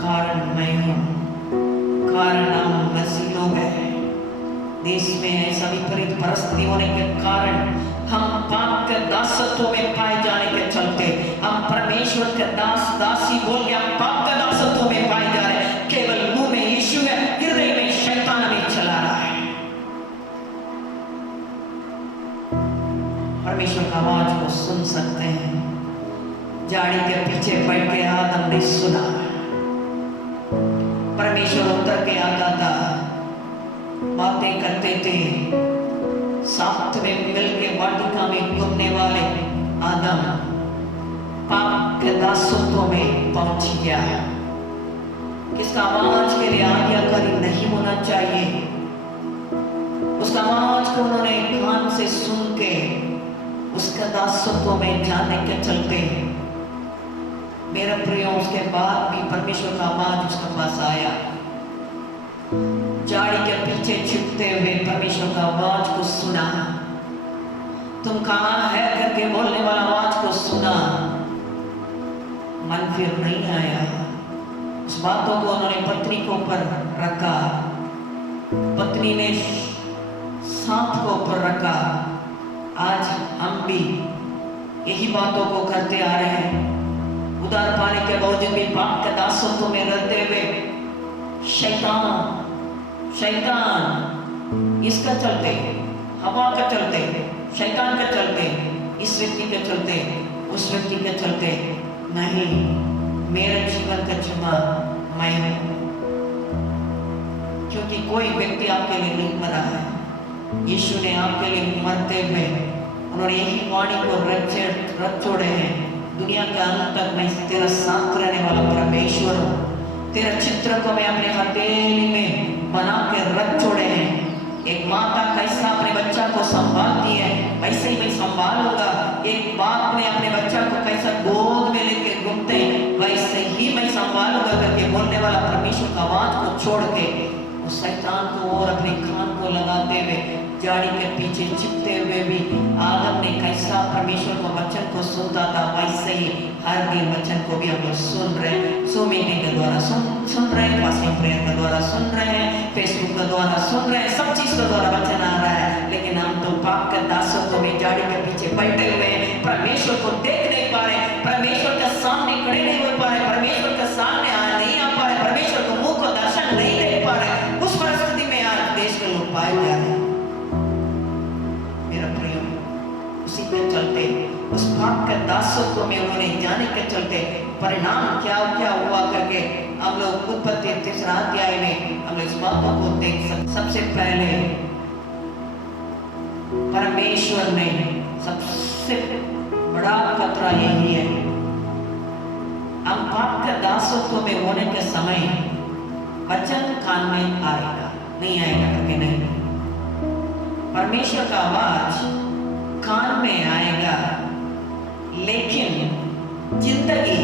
कारण मैं हूं, कारण हम मसीह लोग हैं। देश में ऐसा विपरीत परिस्थिति होने के कारण हम पाप के दासत्व में पाए जाने के चलते हम परमेश्वर के दास दासी बोल के हम पाप के दासत्व में पाए जा रहे हैं। केवल मुंह में यीशु है, हृदय में शैतान में चला रहा है। परमेश्वर का आवाज को सुन सकते हैं। झाड़ी के पीछे बैठ के आदम ने सुना, परमेश्वर उतर के आता था, बातें करते थे। साथ में मिलके वाटिका में घूमने वाले आदम पाप के दासत्व में पहुंच गया। किसका आवाज के लिए आज्ञाकारी नहीं होना चाहिए, उसका आवाज को उन्होंने कान से सुन के उसका दासत्व में जाने के चलते मेरा प्रिय, उसके बाद भी परमेश्वर का आवाज उसके पास आया। झाड़ी के पीछे छिपते हुए परमेश्वर का आवाज को सुना। तुम कहां है करके बोलने वाला आवाज को सुना, मन फिर नहीं आया। उस बातों को उन्होंने पत्नी को ऊपर रखा, पत्नी ने सांप को ऊपर रखा। आज हम भी यही बातों को करते आ रहे हैं। उधार पाने के बावजूद भी पाप के दासत्व में रहते हुए शैतान इसका चलते, हवा का चलते, शैतान का चलते, इस व्यक्ति के चलते, उस व्यक्ति के चलते, नहीं, मेरा जीवन का जिम्मा मैं हूं। क्योंकि कोई व्यक्ति आपके लिए नहीं मरा है। यीशु ने आपके लिए मरते हुए उन्होंने यही वाणी को रख छोड़े हैं, दुनिया के अंत तक मैं तेरा साथ रहने वाला परमेश्वर हूँ। तेरा चित्र को मैं अपने हथेली में बना के रख छोड़े हैं। एक माता कैसा अपने बच्चा को संभालती है, वैसे ही मैं संभालूंगा। एक बाप ने अपने बच्चा को कैसा गोद में लेके घूमते हैं, वैसे ही मैं संभालूंगा करके बोलने वाला परमेश्वर का आवाज को छोड़ के उस शैतान को और अपने कान को लगाते हुए झाड़ी के पीछे छिपते हुए भी आदम ने कैसा परमेश्वर को वचन को सुनता था, वैसे ही हर दिन वचन को भी हम लोग सुन रहे हैं। Zoom मीटिंग के द्वारा सुन रहे हैं, फास्टिंग प्रेयर के द्वारा सुन रहे हैं, फेसबुक के द्वारा सुन रहे हैं, सब चीज के द्वारा वचन आ रहा है। लेकिन हम तो पाप के दासत्व में झाड़ी के पीछे बैठे हुए हैं, परमेश्वर को देख नहीं पा रहे, परमेश्वर के सामने खड़े नहीं हो पा रहे, परमेश्वर के सामने नहीं आ पा रहे, परमेश्वर को मुंह को दर्शन नहीं दे पा रहे। उस परिस्थिति में आज देश के लोग पाए जा रहे हैं। मेरा प्रिय, उसी के चलते, उस पाप के दासत्व में उन्होंने जाने के चलते परिणाम क्या क्या हुआ करके हम लोग उत्पत्ति 3 अध्याय में हम लोग इस बातों को देख सकते। सबसे पहले परमेश्वर ने सबसे बड़ा खतरा यही है, हम पाप के दासत्व में होने के समय वचन कान में आएगा, नहीं आएगा करके नहीं, परमेश्वर का आवाज कान में आएगा, लेकिन जिंदगी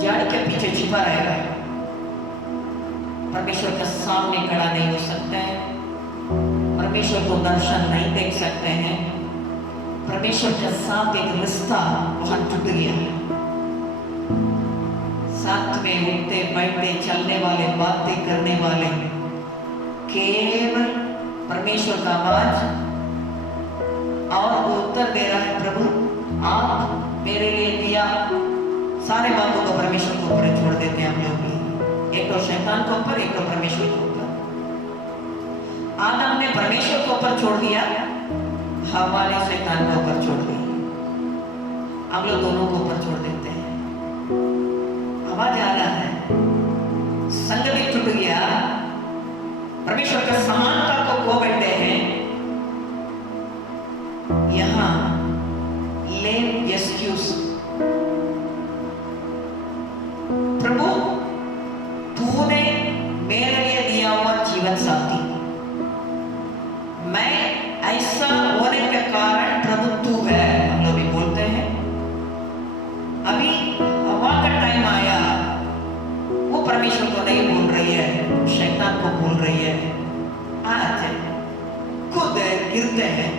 जड़ के पीछे छिपा रहेगा। परमेश्वर के सामने खड़ा नहीं हो सकते हैं, परमेश्वर को दर्शन नहीं देख सकते हैं, परमेश्वर के साथ एक रिश्ता वहां टूट गया। साथ में उठते बैठते चलने वाले, बातें करने वाले, केवल परमेश्वर का आवाज, और वो उत्तर दे रहा है, प्रभु आप मेरे लिए दिया। सारे बातों को परमेश्वर के ऊपर छोड़ देते हैं हम लोग भी, एक तो शैतान के ऊपर, एक तो परमेश्वर के ऊपर। आदम ने परमेश्वर के ऊपर छोड़ दिया, हवा ने शैतान के ऊपर छोड़ दी। हम लोग दोनों को ऊपर छोड़ देते हैं। आवाज आ रहा है, संग भी टूट गया, परमेश्वर का समानता को खो बैठे हैं। यहां लेम एक्सक्यूज, प्रभु तूने मेरे लिए दिया हुआ जीवन साथी, मैं ऐसा होने के कारण प्रभु तू है, हम लोग भी बोलते हैं। अभी हवा का टाइम आया, वो परमेश्वर को नहीं बोल रही है, शैतान को बोल रही है। आज खुद गिरते हैं,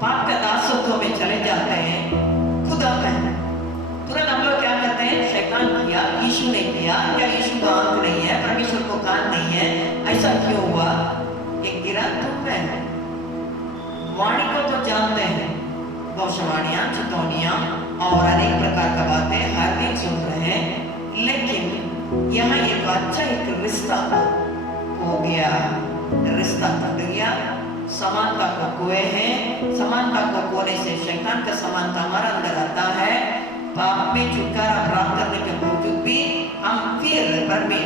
पाप के दासत्व में चले जाते हैं, खुद हम तुरंत हम लोग क्या करते हैं, शैतान किया, यीशु ने किया, या यीशु का आंख नहीं है, परमेश्वर को कान नहीं है, ऐसा क्यों हुआ? एक गिरा तुम में वाणी को तो जानते हैं, भविष्यवाणियां, चेतावनियां और अनेक प्रकार का बातें हर दिन सुन रहे हैं, लेकिन यहाँ एक अच्छा एक रिश्ता हो गया, रिश्ता टूट गया, समानता को खोए हैं। समानता को खोने से शैतान का समानता हमारा अंदर आता है। पाप में छुटकारा प्राप्त करने के बावजूद भी हम फिर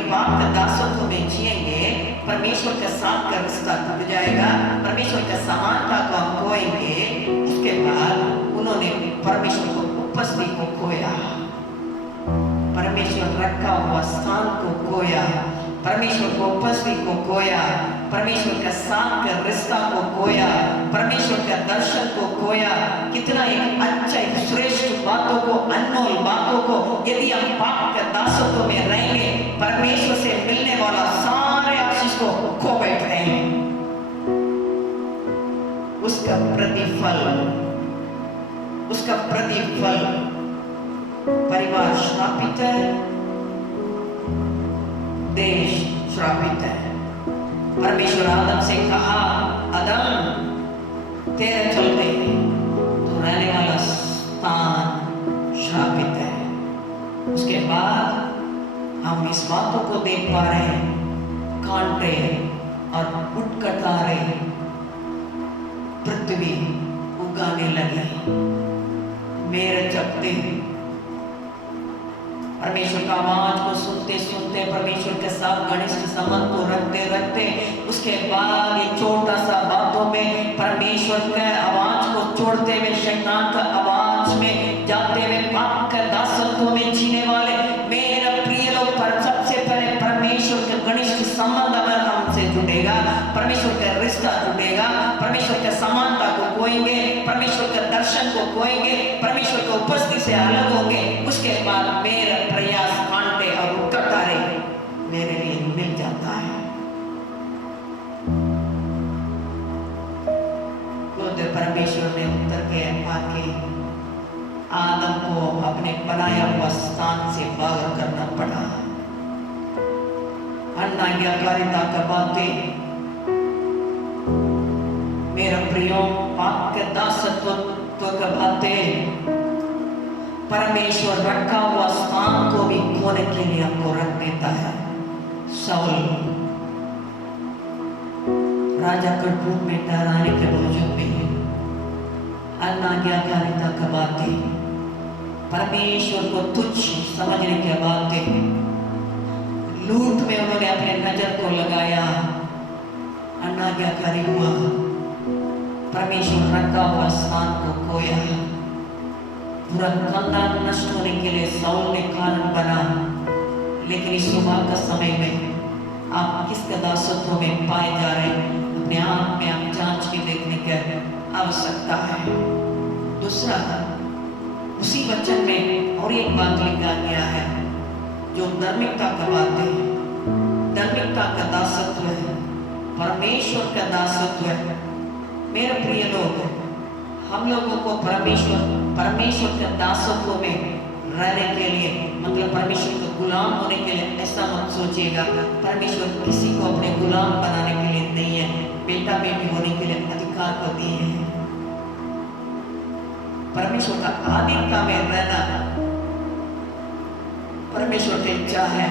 पाप के दासत्व में जिएंगे, परमेश्वर के साथ का रिश्ता टूट जाएगा, परमेश्वर के समानता को हम खोएंगे। उसके बाद उन्होंने परमेश्वर को उपस्थिति को खोया, परमेश्वर रखा हुआ स्थान को खोया, परमेश्वर को उपस्थिति को खोया, परमेश्वर के साथ के रिश्ता को खोया, परमेश्वर के दर्शन को खोया। कितना एक अच्छा एक श्रेष्ठ बातों को, अनमोल बातों को यदि हम पाप के दासत्व में रहेंगे, परमेश्वर से मिलने वाला सारे आशीष को खो बैठते हैं। उसका प्रतिफल परिवार श्रापित है, देश श्रापित है। परमेश्वर आदम से कहा, आदम तेरे चलते तो रहने वाला स्थान श्रापित है। उसके बाद हम इस बातों को देख पा रहे हैं, कांटे और उटकटारे पृथ्वी उगाने लगी, मेरे चकते। परमेश्वर का आवाज को सुनते सुनते, परमेश्वर के साथ घनिष्ठ संबंध को रखते रखते, उसके बाद ये छोटा सा बातों में परमेश्वर के आवाज को छोड़ते हुए शैतान का आवाज में जाते हुए पाप के दासत्व में जीने वाले मेरा प्रिय लोग, पर सबसे पहले परमेश्वर के घनिष्ठ संबंध अगर हमसे जुड़ेगा, परमेश्वर का रिश्ता जुड़ेगा, परमेश्वर के समानता को खोएंगे, परमेश्वर के दर्शन को खोएंगे, परमेश्वर की उपस्थिति से अलग होंगे। उसके बाद मेरा प्रयास कांटे और कटारे मेरे लिए मिल जाता है। खुद परमेश्वर ने उत्तर के आके आदम को अपने बनाया हुआ स्थान से बाहर करना पड़ा। अनाज्ञाकारिता का बातें, मेरा प्रियो, पाप के दासत्व का बातें, परमेश्वर रखा हुआ स्थान को भी खोने के लिए हमको रख देता है। शाऊल राजा के रूप में ठहराने के बावजूद भी अनाज्ञाकारिता का बातें, परमेश्वर को तुच्छ समझने के बातें, लूट में उन्होंने अपने नजर को लगाया, अनाज्ञाकारी हुआ, परमेश्वर रखा हुआ स्थान को खोया। पूरा खानदान नष्ट होने के लिए साउल ने कारण बना। लेकिन इस सुबह का समय में आप किस दासत्व में पाए जा रहे हैं, अपने आप में आप जांच के देखने की आवश्यकता है। दूसरा, उसी वचन में और एक बात लिखा गया है जो धार्मिकता का बात है। धार्मिकता का दासत्व है, परमेश्वर का दासत्व है। मेरे प्रिय लोग, हम लोगों को परमेश्वर के दासत्व में रहने के लिए, मतलब परमेश्वर का गुलाम होने के लिए ऐसा मत सोचिएगा। परमेश्वर किसी को अपने गुलाम बनाने के लिए नहीं है, बेटा बेटी होने के लिए अधिकार को दिए हैं। परमेश्वर का आधीनता में रहना परमेश्वर की इच्छा है।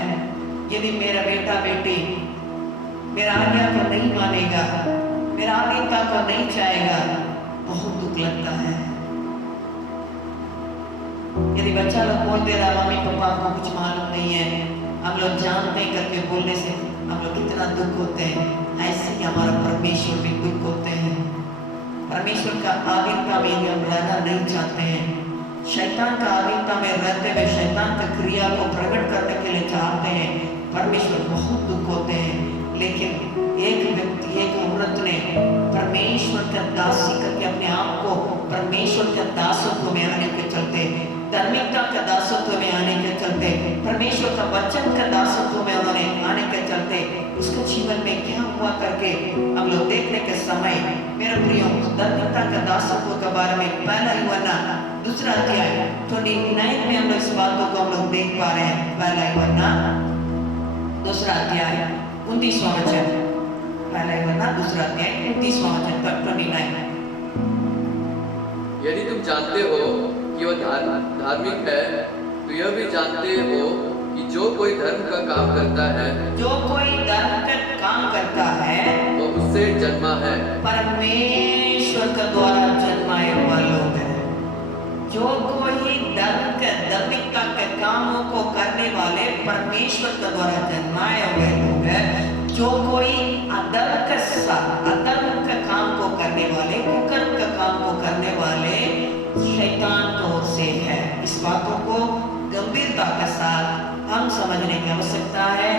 यदि मेरा बेटा बेटी मेरा आज्ञा को नहीं मानेगा, मेरा आधीनता को नहीं चाहेगा, बहुत दुख लगता है। यदि बच्चा लोग बोल दे रहा मम्मी पापा को कुछ मालूम नहीं है, हम लोग जानते हैं करके बोलने से हम लोग कितना दुख होते हैं। ऐसे ही हमारा परमेश्वर भी दुख होते हैं। परमेश्वर का आधीनता में हम रहना नहीं चाहते हैं, शैतान का आधीनता में रहते हुए शैतान की क्रिया को प्रकट करने के लिए चाहते हैं। परमेश्वर बहुत दुख होते हैं। लेकिन एक व्यक्ति, एक औरत ने परमेश्वर का दासी करके अपने आप को परमेश्वर के दासत्व में आने के चलते, धार्मिकता के दासत्व में आने के चलते, परमेश्वर का वचन के दासत्व में उन्होंने आने के चलते उसके जीवन में क्या हुआ करके हम लोग देखने के समय, मेरे प्रियो, धार्मिकता के दासत्व के बारे में पहला यूहन्ना 2 अध्याय 29 में हम लोग इस बातों को हम लोग देख पा रहे हैं। पहला यूहन्ना 2 अध्याय 29वां वचन, पहला यूहन्ना 2 अध्याय 29वां वचन पर 29। यदि तुम जानते हो कि वह धार्मिक है, तो यह भी जानते हो कि जो कोई धर्म का काम करता है, जो कोई धर्म का काम करता है, वो उससे जन्मा है, परमेश्वर के द्वारा जन्माए हुआ लोग है। जो कोई धार्मिकता के कामों को करने वाले परमेश्वर के द्वारा जन्माए हुए लोग हैं। जो कोई अधर्म के काम को करने वाले, कुकर्म के काम को करने वाले शैतान की ओर से है। इस बातों को गंभीरता के साथ हम समझने की आवश्यकता है।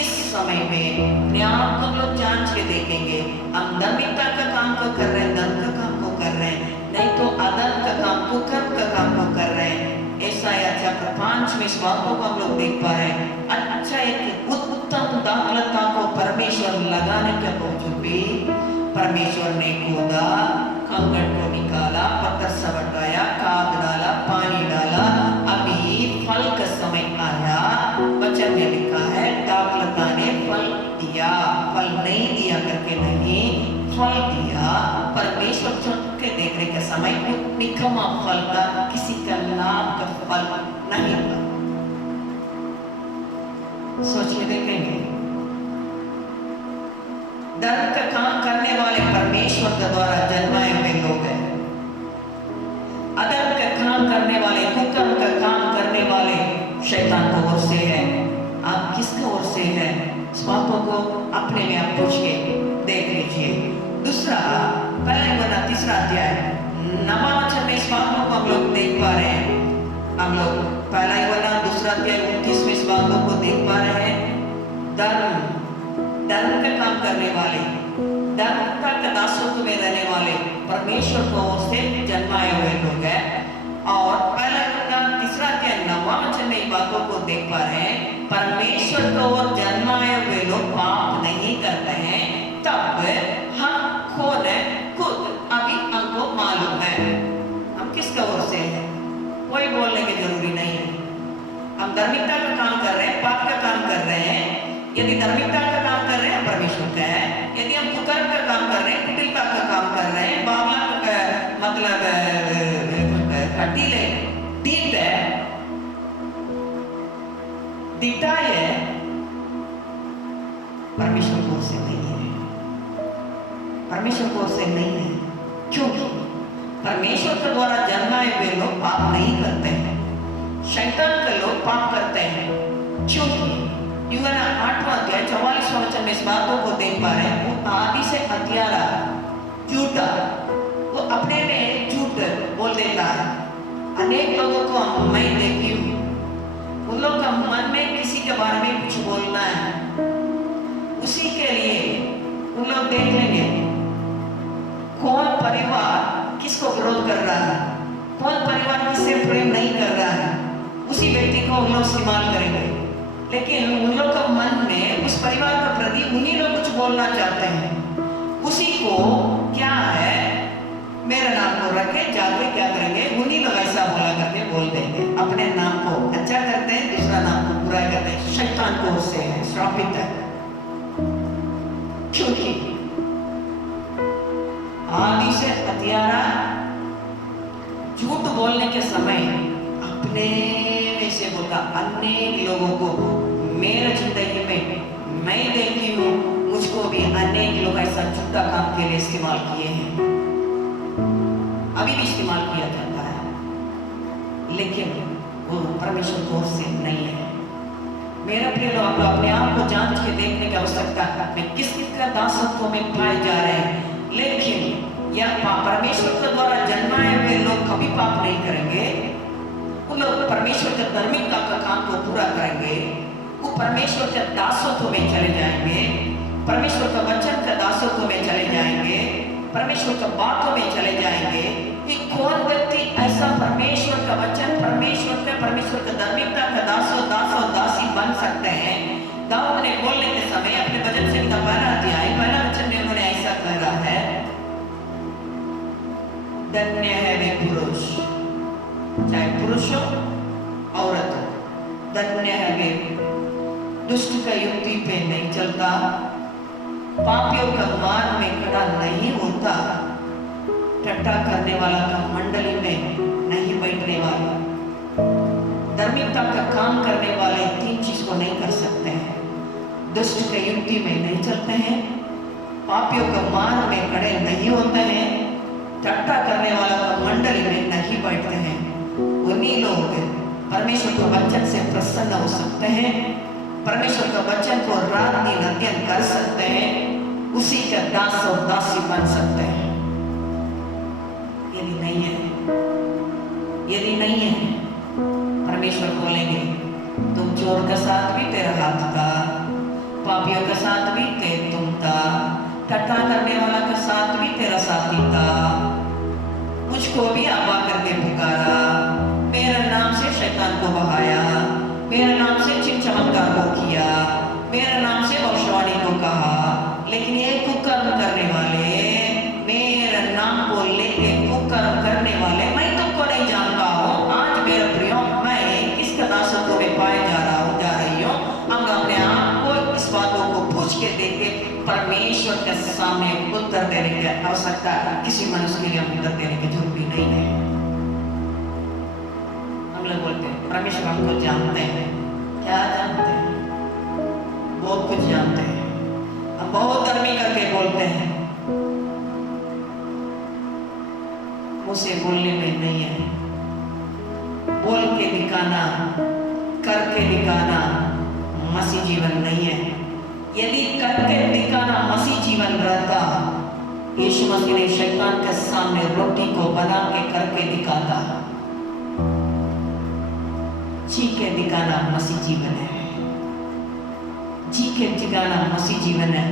इस समय में अपने आप को हम लोग जांच के देखेंगे, हम धार्मिकता का काम को कर रहे हैं, धर्म का काम को कर रहे हैं, नहीं तो अधर्म का काम, कुकर्म का काम को कर रहे हैं। ऐसा चैप्टर 5 में इस बातों को हम लोग देख पा रहे हैं। अच्छा, एक उत्तम दाखलता को परमेश्वर लगाने के बावजूद भी परमेश्वर ने खोदा, कंकड़ को निकाला, पत्थर से हटाया, खाद डाला, पानी डाला, अभी फल का समय आया। वचन में लिखा है दाखलता ने फल दिया, फल नहीं दिया करके नहीं, फल दिया। परमेश्वर के देखने के समय निकम्मा फल का, किसी का लाभ का फल नहीं था। सोच के देखेंगे, धर्म का काम करने वाले परमेश्वर के द्वारा जन्माए हुए लोग हैं। अधर्म का काम करने वाले, कुकर्म का काम करने वाले शैतान की ओर से है। आप किसके ओर से हैं? इस बातों को अपने में आप पूछ के देख लीजिए। दूसरा, पहला यूहन्ना 3 अध्याय 9वां वचन में इस बातों को हम लोग देख पा रहे हैं। हम लोग पहला यूहन्ना 2 अध्याय 29 में इस बातों को देख पा रहे हैं। धर्म का काम करने वाले, धार्मिकता के दासत्व में रहने वाले परमेश्वर को ओर से जन्माए हुए लोग हैं। और पहला यूहन्ना 3 अध्याय 9वां वचन में इन बातों को देख पा रहे हैं। परमेश्वर को ओर जन्माए हुए लोग पाप नहीं करते हैं। तब हम कौन है? खुद अभी हमको मालूम है हम किसका ओर से हैं। कोई बोलने की जरूरी नहीं है। हम धार्मिकता का काम कर रहे हैं, पाप का काम कर रहे हैं। यदि धार्मिकता का काम कर रहे हैं, परमेश्वर का है। यदि हम कुकर्म का काम कर रहे हैं, कुटिलता का काम कर रहे हैं, बावला का मतलब हटीले दीत है, दीता है, परमेश्वर को से नहीं है। परमेश्वर को से नहीं है, क्योंकि परमेश्वर के द्वारा जन्माए हुए लोग पाप नहीं करते हैं। शैतान के लोग पाप करते हैं, क्योंकि यूहन्ना 8वां अध्याय 44वां वचन में इस बातों को देख पा रहे हैं। वो आदि से हत्यारा, झूठा, वो अपने में झूठ बोल देता है, अनेक लोगों को मैं देखी हूँ, उन लोग का मन में किसी के बारे में कुछ बोलना है, उसी के लिए उन लोग देख लेंगे कौन परिवार किसको विरोध कर रहा है, कौन परिवार किससे प्रेम नहीं कर रहा है, उसी व्यक्ति को उन लोग इस्तेमाल करेंगे। लेकिन उन लोग का मन में उस परिवार के प्रति उन्हीं लोग कुछ बोलना चाहते हैं, उसी को क्या है मेरा नाम को रखे जाके क्या करेंगे, उन्हीं लोग ऐसा बोला करके बोल देंगे, अपने नाम को अच्छा करते हैं, दूसरा नाम को बुरा करते हैं। शैतान को उससे है, श्रापित है। क्योंकि आदि से हत्यारा झूठ बोलने के समय अपने में से बोलता अन्य लोगों को, मेरे जिंदगी में मैं देखी हूँ, मुझको भी अनेक लोग ऐसा झूठा काम के लिए इस्तेमाल किए हैं, अभी भी इस्तेमाल किया जाता है, लेकिन वो परमेश्वर की ओर से नहीं है। मेरा प्रिय लोग, आप अपने आप को जांच के देखने की आवश्यकता है, मैं किस का दासत्व में पाए जा रहे हैं। लेकिन यह परमेश्वर के द्वारा जन्माए हुए लोग कभी पाप नहीं करेंगे, उन लोग परमेश्वर के धार्मिकता का काम को पूरा करेंगे, वो परमेश्वर के दासत्व में चले जाएंगे, परमेश्वर का वचन के दासत्व में चले जाएंगे, परमेश्वर के बातों में चले जाएंगे। कि कौन व्यक्ति ऐसा परमेश्वर का वचन, परमेश्वर के धार्मिकता का दास और दासी बन सकते हैं। दाऊद ने बोलने के समय अपने भजन संहिता पहला अध्याय पहला वचन में उन्होंने ऐसा कहा है, धन्य है वे पुरुष, चाहे पुरुष हो औरत हो, धन्य है वे दुष्ट का युक्ति पे नहीं चलता, पापियों का मार्ग में खड़ा नहीं होता, टट्टा करने वाला का मंडली में नहीं बैठने वाला। धार्मिकता का काम करने वाले तीन चीज को नहीं कर सकते हैं, दुष्ट के युक्ति में नहीं चलते हैं, पापियों का मार्ग में खड़े नहीं होते हैं, टट्टा करने वाला का मंडली में नहीं बैठते हैं। उन्हीं लोग परमेश्वर के वचन से प्रसन्न हो सकते हैं, परमेश्वर का वचन को रात दिन अध्ययन कर सकते हैं, उसी का दास और दासी बन सकते हैं। यदि नहीं है परमेश्वर बोलेंगे तुम चोर का साथ भी तेरा हाथ था, पापियों का साथ भी तुम था, टट्टा करने वाला का साथ भी तेरा साथी था, मुझको भी आवा करके पुकारा, मेरे नाम से शैतान को बहाया, मेरे नाम से चिन्ह चमत्कार को किया, मेरे नाम से भविष्यवाणी को कहा, लेकिन ये कुकर्म करने वाले, मेरे नाम को लेके कुकर्म करने वाले, मैं तुमको नहीं जानता हूँ। आज मेरे प्रियो, मैं किसका दासत्व में पाए जा रही हूँ। हम अपने आप को इस बातों को पूछ के देखे, परमेश्वर के सामने उत्तर देने की आवश्यकता, किसी मनुष्य के लिए हम उत्तर देने की जरूरत भी नहीं है। हम लोग बोलते हैं परमेश्वर हमको जानते हैं, क्या जानते हैं? बहुत कुछ जानते हैं, हम बहुत धर्मी करके बोलते हैं, मुझसे बोलने में नहीं है, बोल के दिखाना, करके दिखाना मसीह जीवन नहीं है। यदि करके दिखाना मसीह जीवन रहता, यीशु मसीह ने शैतान के सामने रोटी को बना के करके दिखाता। जी के दिखाना मसीह जीवन है, जी के दिखाना मसीह जीवन है।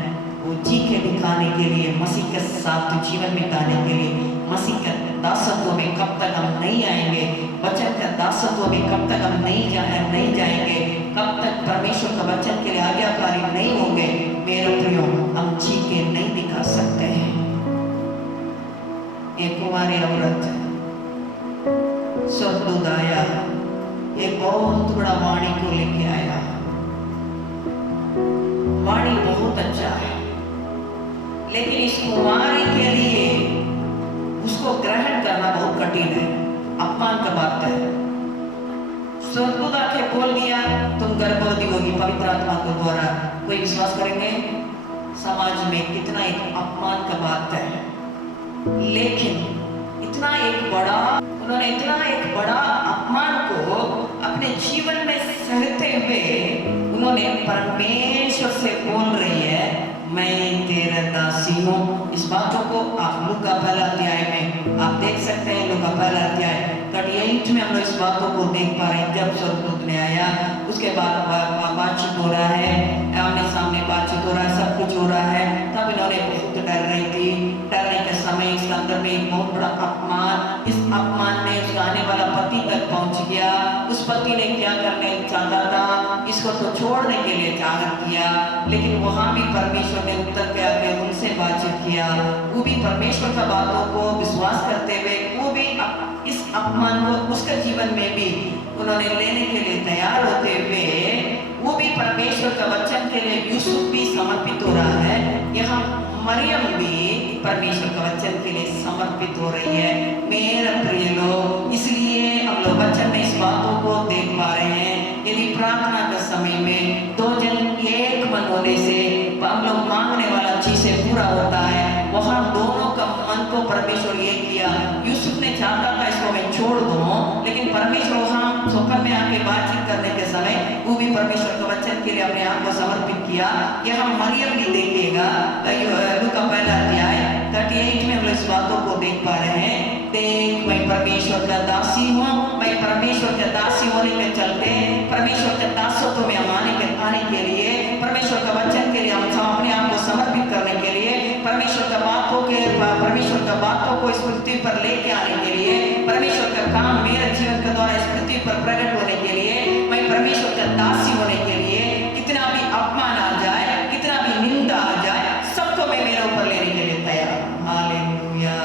वो जी के दिखाने के लिए, मसीह के साथ जीवन बिताने के लिए, मसीह के दासत्व में कब तक हम नहीं आएंगे, वचन का दासत्व में कब तक हम नहीं जाएंगे, कब तक परमेश्वर का वचन के लिए आज्ञाकारी नहीं होंगे, मेरे प्रियो, हम जी के नहीं दिखा सकते हैं। एक कुमारी औरत स्वर्गदूत आया, एक बहुत बड़ा वाणी को लेके आया। वाणी बहुत अच्छा है, लेकिन इस कुमारी के लिए उसको ग्रहण करना बहुत कठिन है, अपमान का बात है। स्वर्गदूत आके बोल दिया तुम गर्भवती होगी पवित्र आत्मा के द्वारा, कोई विश्वास करेंगे? समाज में कितना एक अपमान का बात है, लेकिन उन्होंने इतना एक बड़ा अपमान को अपने जीवन में सहते हुए उन्होंने परमेश्वर से बोल रही है, मैं तेरा दासी हूँ। इस बातों को आप लूका पहला अध्याय में आप देख सकते हैं, लूका पहला अध्याय 38 8 में हम लोग इस बातों को देख पा रहे हैं। जब स्वर्गदूत ने आया उसके बाद बातचीत हो रहा है, आमने सामने बातचीत हो रहा है, सब कुछ हो रहा है। तब इन्होंने बहुत डर रही थी। डरने के समय इसके अंदर में एक बहुत बड़ा अपमान, इस अपमान ने उसका आने वाला पति तक पहुंच गया। उस पति ने क्या करने चाहता था, इसको तो छोड़ने के लिए चाहत किया, लेकिन वहां भी परमेश्वर ने उत्तर के आके उनसे बातचीत किया। वो भी परमेश्वर का बातों को विश्वास करते हुए वो भी इस अपमान को उसके जीवन में भी उन्होंने लेने के लिए तैयार होते हुए वो भी परमेश्वर का वचन के लिए यूसुफ भी समर्पित हो रहा है। यहाँ मरियम भी परमेश्वर का वचन के लिए समर्पित हो रही है। मेरे प्रिय लोग, इसलिए हम लोग वचन में इस बातों को देख पा रहे हैं। यदि प्रार्थना के समय में दो जन एक मन होने से हम लोग मांगने वाला चीजें पूरा होता है, वहां दोनों का मन को परमेश्वर ये किया। यूसुफ ने चाहता था इसको मैं छोड़ दूं, लेकिन परमेश्वर वहां स्वप्न में आके बातचीत करने के समय वो भी परमेश्वर के वचन के लिए अपने आप को समर्पित किया। यहाँ मरियम भी देखिएगा, लूका पहला अध्याय 38 में हम लोग इस बातों को देख पा रहे हैं। देख, मैं परमेश्वर का दासी हूँ। मैं परमेश्वर का दासी होने के चलते परमेश्वर के दासत्व में आने के लिए, परमेश्वर का वचन के लिए हम अपने आप को समर्पित करने के लिए, परमेश्वर का बातों को इस पृथ्वी पर लेके आने के लिए, परमेश्वर का काम मेरे जीवन के द्वारा इस पृथ्वी पर प्रकट होने के लिए, मैं परमेश्वर का दासी होने के लिए, कितना भी अपमान आ जाए, कितना भी निंदा आ जाए, सबको मैं मेरे ऊपर लेने के लिए तैयार हूं। हालेलुया।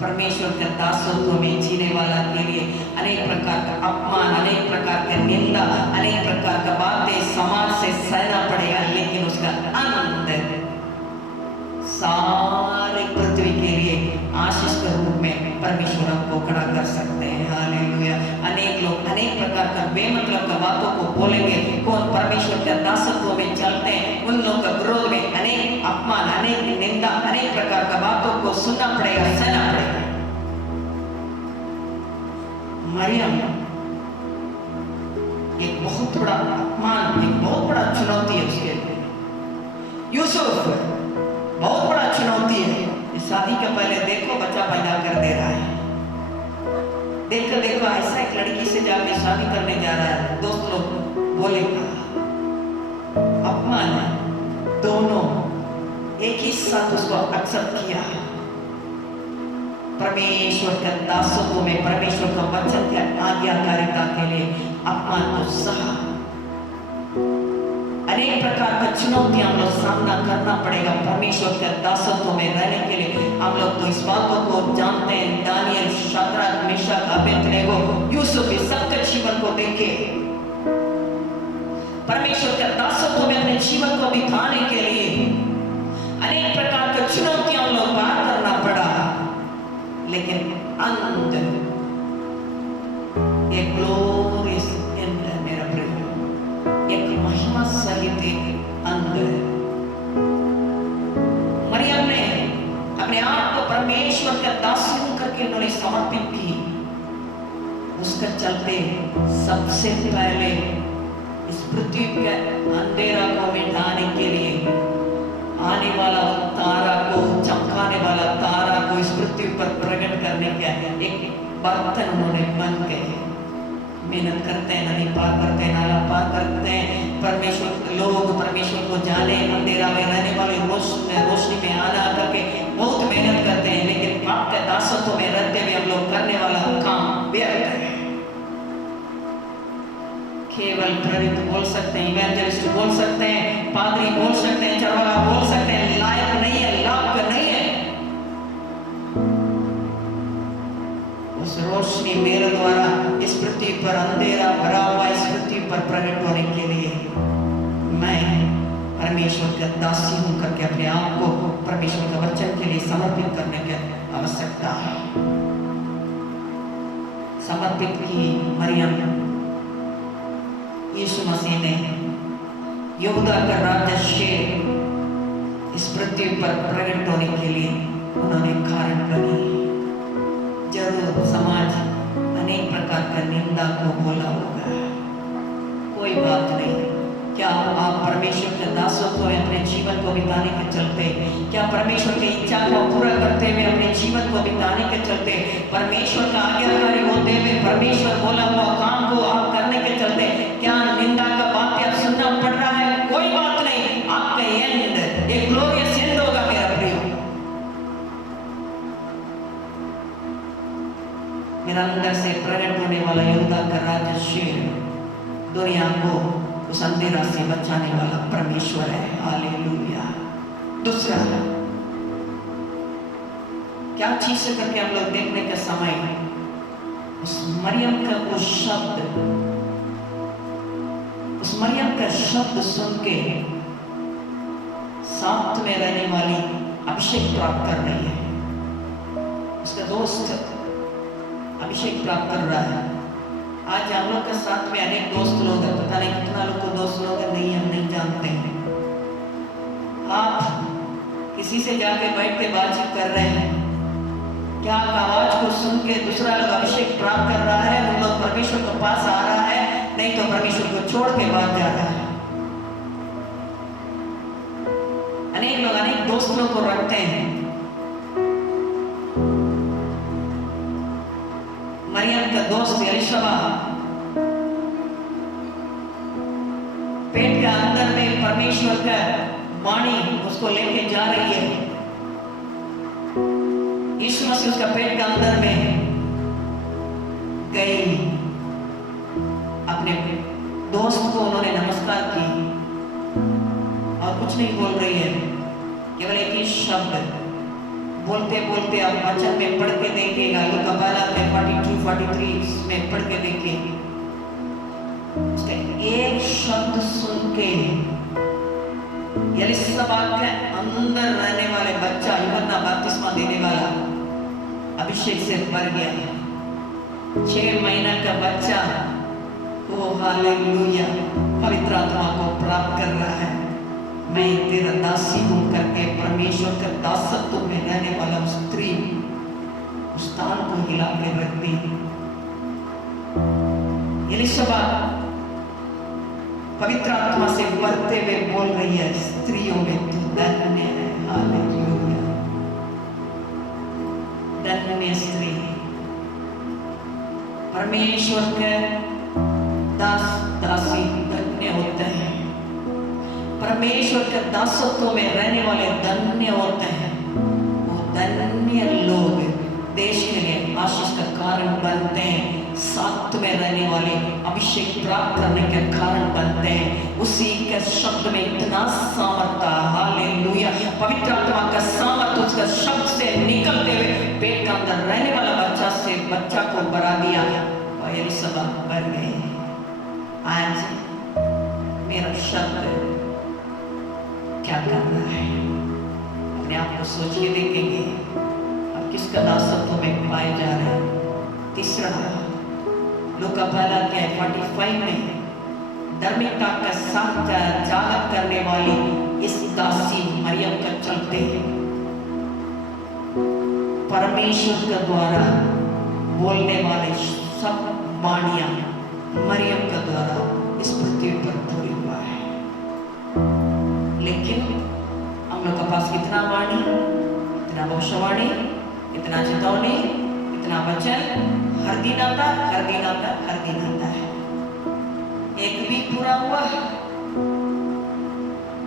परमेश्वर के दासत्व में जीने वाला के लिए अनेक प्रकार का अपमान, अनेक प्रकार का निंदा, अनेक प्रकार का बातें समाज से सहना पड़ेगा, लेकिन उसका अंत सारे पृथ्वी के लिए आशीष के रूप में परमेश्वर हमको खड़ा कर सकते हैं। हालेलुया। अनेक लोग अनेक प्रकार का बेमतलब का बातों को बोलेंगे, कौन परमेश्वर के दासत्व में चलते हैं उन लोगों के विरोध में अनेक अपमान, अनेक निंदा, अनेक प्रकार का बातों को सुनना पड़ेगा, सहना पड़ेगा। मरियम एक बहुत बड़ा अपमान, एक बहुत बड़ा चुनौती है उसके लिए। यूसुफ बहुत बड़ा चुनौती है। शादी के पहले देखो बच्चा पैदा कर दे रहा है, देखो ऐसा एक लड़की से जाके शादी करने जा रहा है, दोस्त लोग बोलेगा अपमान है। दोनों एक ही साथ उसको एक्सेप्ट किया। परमेश्वर के दासत्व में, परमेश्वर का वचन के आज्ञाकारिता के लिए अपमान को सहा। अनेक प्रकार का चुनौतियां हम लोग सामना करना पड़ेगा परमेश्वर के दासत्व में रहने के लिए। हम लोग तो इस बातों को जानते हैं। Daniel, Shadrach, Meshach, Abednego, Yusuf इस सबके जीवन को देखे परमेश्वर के दासत्व में अपने जीवन को बिताने के लिए अनेक प्रकार की चुनौतियां हम लोग पार करना पड़ा, लेकिन अंत एक ग्लोरियस एंड है मेरा प्रिय, एक महिमा सहित अंत है। मरियम ने अपने आप को परमेश्वर के दासी करके उन्होंने समर्पित की। उसके चलते सबसे पहले इस पृथ्वी के अंधेरा को मिटाने के लिए आने वाला तारा को, चमकाने वाला तारा को इस पृथ्वी पर प्रकट करने का एक बर्तन उन्होंने बन गए। मेहनत करते हैं, नदी पार करते हैं, नाला पार करते हैं, परमेश्वर को जाने, अंधेरा में रहने वाले रोशनी में आना करके बहुत मेहनत करते हैं, लेकिन पाप के दासत्व में रहते हुए हम लोग करने वाला काम व्यर्थ है। केवल प्रेरित बोल सकते हैं, इवेंजलिस्ट बोल सकते हैं, पादरी बोल सकते हैं, चरवाहा बोल सकते हैं, लायक नहीं है, लाभ नहीं है। उस रोशनी मेरे द्वारा इस पृथ्वी पर अंधेरा भरा हुआ इस पृथ्वी पर प्रकट होने के लिए मैं परमेश्वर का दासी हूं करके अपने आप को परमेश्वर के वचन के लिए समर्पित करने की आवश्यकता है। समर्पित की मरियम यीशु मसीह ने यहूदा का राज्य शेर इस पृथ्वी पर प्रकट होने के लिए उन्होंने कारण बनी। जरूर समाज अनेक प्रकार का निंदा को बोला होगा, कोई बात नहीं। क्या आप परमेश्वर के दासत्व में अपने जीवन को बिताने के चलते, क्या परमेश्वर की इच्छा को पूरा करते हुए अपने जीवन को बिताने के चलते, परमेश्वर का आज्ञाकारी होते हुए परमेश्वर बोला हुआ काम को आप करने के चलते, क्या निंदा का बात आप सुनना पड़ रहा है? कोई बात नहीं, आपका एंड एक ग्लोरियस एंड होगा मेरा प्रियो। मेरा अंदर से प्रकट होने वाला यहूदा का राज्य शेर दुनिया को उस अंधेरा से बचाने वाला परमेश्वर है। हालेलुया। दूसरा क्या चीज से करके हम लोग देखने का समय, उस मरियम का वो शब्द, उस मरियम का शब्द सुन के साथ में रहने वाली अभिषेक प्राप्त कर रही है, उसका दोस्त अभिषेक प्राप्त कर रहा है। आज हम लोग के साथ में अनेक दोस्त लोग हैं, पता नहीं कितना लोग को दोस्त लोग हैं, नहीं हम नहीं जानते हैं। आप किसी से जाके बैठ के बातचीत कर रहे हैं, क्या आप आवाज को सुन के दूसरा लोग अभिषेक प्राप्त कर रहा है, उन लोग परमेश्वर के पास आ रहा है, नहीं तो परमेश्वर को छोड़ के भाग जा रहा है। अनेक लोग अनेक दोस्त लोग को रखते हैं। मरियम का दोस्त एलिशबा पेट के अंदर में परमेश्वर का वाणी उसको लेके जा रही है। यीशु मसीह उसका पेट के अंदर में गई, अपने दोस्त को उन्होंने नमस्कार की और कुछ नहीं बोल रही है, केवल एक ही शब्द बोलते बोलते आप वचन में पढ़ के देखिएगा, लूका 42-43 में पढ़ के देखिए। उसका एक शब्द सुन के एलिशबा के अंदर रहने वाले बच्चा, यूहन्ना बपतिस्मा देने वाला, अभिषेक से भर गया। 6 महीना का बच्चा, ओ हालेलुया, पवित्र आत्मा को प्राप्त कर रहा है। मैं तेरा दासी हूं करके परमेश्वर का दासत्व में रहने वाला स्त्री उस स्थान को हिला के रख दी। एलिशबा पवित्र आत्मा से बढ़ते हुए बोल रही है, स्त्रियों में तू धन्य है। हालेलुया, धन्य स्त्री। परमेश्वर के दास दासी धन्य होते हैं, परमेश्वर के दासत्व में रहने वाले धन्य होते हैं। वो धन्य लोग देश के लिए आशीष का कारण बनते हैं, साथ में रहने वाले अभिषेक प्राप्त करने के कारण बनते हैं। उसी के शब्द में इतना सामर्थ्य, हालेलुया, पवित्र आत्मा का सामर्थ्य उसका शब्द से निकलते हुए पेट के अंदर रहने वाला बच्चा से बच्चा को बढ़ा दिया। एलिशबा बढ़ गई। आज मेरा शब्द क्या कर रहा है? अपने आप को सोच के देखेंगे, अब किसका दासत्व में पाए जा रहे हैं। तीसरा, लूका 45 में धार्मिकता का साथ जागत करने वाली इस दासी मरियम का चलते परमेश्वर के द्वारा बोलने वाले सब वाणियां मरियम के द्वारा इस पृथ्वी पर पूरी हुआ है। लेकिन हम लोग के पास कितना वाणी, कितना भविष्यवाणी, कितना चेतावनी, कितना वचन, हर दिन आता, हर दिन आता, हर दिन आता है, एक भी पूरा हुआ है?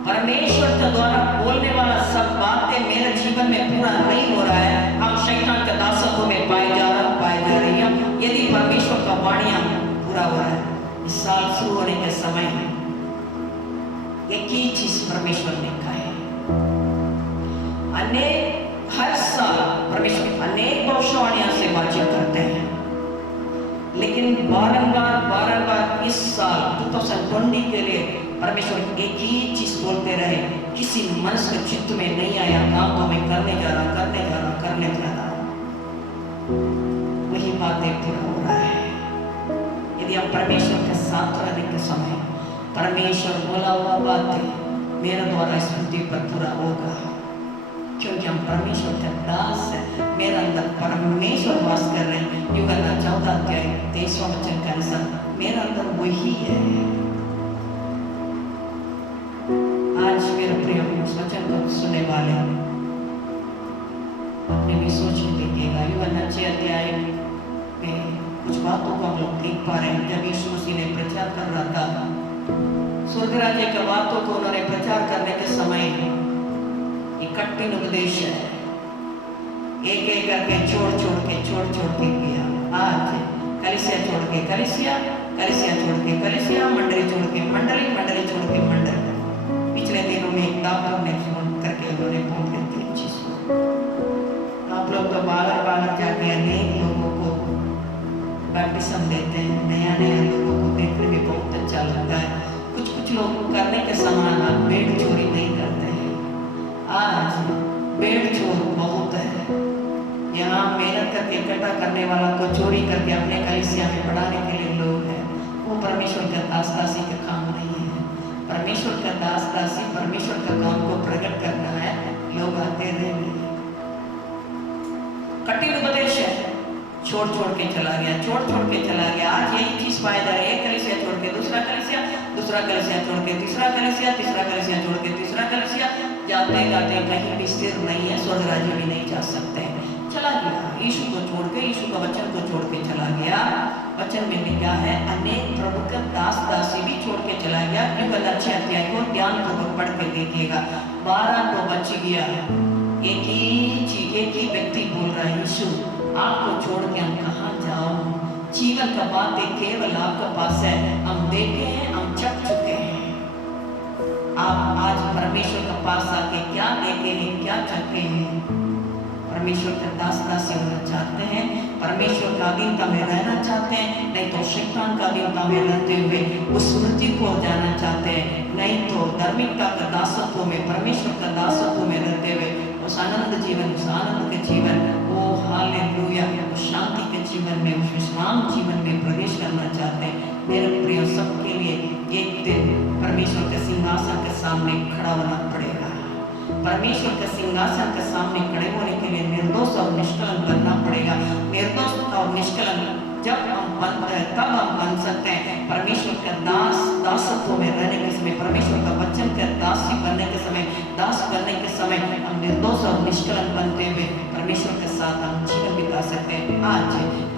परमेश्वर के द्वारा बोलने वाला सब बातें मेरे जीवन में पूरा नहीं हो रहा है। हम शैतान के दासत्व में पाए जा रही हैं। यदि परमेश्वर का वाणियां पूरा हो रहा है, इस साल शुरू होने के समय एक ही चीज परमेश्वर ने कहा है। हर साल परमेश्वर अनेक भविष्यवाणियां से बातचीत करते हैं, लेकिन बारंबार इस साल 2020 के लिए परमेश्वर एक ही चीज बोलते रहे। किसी मनुष्य के चित्त में नहीं आया काम को मैं करने जा रहा, वही बातें पूरा हो रहा है। यदि हम परमेश्वर के साथ रहने के समय परमेश्वर बोला हुआ बातें मेरे द्वारा इस पृथ्वी पर पूरा होगा, क्योंकि हम परमेश्वर का दास है। मेरे अंदर परमेश्वर वास कर रहे हैं। यूहन्ना 14:23 वचन के अनुसार मेरा अंदर वही है। को सुनने वाले अपने भी सोच के देखिएगा। यूहन्ना 6 अध्याय में कुछ बातों को हम लोग देख पा रहे हैं। जब यीशु मसीह ने प्रचार कर रहा था, स्वर्ग राज्य की बातों को उन्होंने प्रचार करने के समय एक कठिन उपदेश है, एक एक करके छोड़ छोड़ के किया। आज कलीसिया छोड़ के कलीसिया, कलीसिया छोड़ के कलीसिया, मंडली छोड़ के मंडली, मंडली छोड़ के मंडली। पिछले दिनों में एक डॉक्टर ने फोन करके उन्होंने बोल रहे थे चीज को, आप लोग तो बाहर जाके अनेक लोगों को बैप्टिज्म देते हैं, नया लोगों को देखने में बहुत अच्छा लगता है। कुछ लोग करने के समान आप भेड़ चोरी नहीं करते हैं। आज भेड़ चोर बहुत है। यहाँ मेहनत करके इकट्ठा करने वाला को चोरी करके अपने कलीसिया में बढ़ाने के लिए लोग हैं। वो परमेश्वर का दास दासी का काम नहीं है। परमेश्वर का दास दासी परमेश्वर का काम को प्रकट करना है। लोग आते रहेंगे। कठिन उपदेश है, छोड़ के चला गया, छोड़ के चला गया। आज यही चीज पाया जा रही है, कलीसिया छोड़ के दूसरा कलीसिया, दूसरा कलीसिया छोड़ के तीसरा कलीसिया, तीसरा कलीसिया छोड़ के तीसरा कलीसिया, जाते जाते कहीं भी स्थिर नहीं है, स्वर्ग राज्य भी नहीं जा सकते। चला गया, यीशु को छोड़ के, यीशु का वचन को छोड़ के चला गया। वचन में लिखा है अनेक प्रभु का दास दासी भी छोड़ के चला गया। यूहन्ना 6 अध्याय को ध्यान पूर्वक पढ़ के देखिएगा। 12 को बच गया। एक ही व्यक्ति बोल रहा है, यीशु आपको छोड़ के हम कहाँ जाओ? जीवन का बातें केवल आपके पास है। हम देखे हैं, हम चख चुके हैं। आप आज परमेश्वर के पास आके क्या देखे हैं, क्या चखे हैं? परमेश्वर के दास दासी होना चाहते हैं, परमेश्वर का अधीनता में रहना चाहते हैं, नहीं तो शैतान का अधीनता में रहते हुए उस मृत्यु को जाना चाहते हैं, नहीं तो धार्मिकता का दासत्व में, परमेश्वर का दासत्व में रहते हुए उस आनंद जीवन, उस आनंद के जीवन, वो हालेलुया, उस शांति के जीवन में, उस विश्राम जीवन में प्रवेश करना चाहते हैं। मेरे प्रिय, सबके लिए एक दिन परमेश्वर के सिंहासन के सामने खड़ा होना पड़ेगा। परमेश्वर के सिंहासन के सामने खड़े होने के लिए निर्दोष और निष्कलंक बनना पड़ेगा। निर्दोष और निष्कलंक जब हम बनते हैं तब हम बन सकते हैं। परमेश्वर का दासत्व में रहने के समय, परमेश्वर का वचन के दासी बनने के समय, दास बनने के समय हम निर्दोष और निष्कलंक बनते हुए परमेश्वर के साथ हम जीवन बिता सकते हैं। आज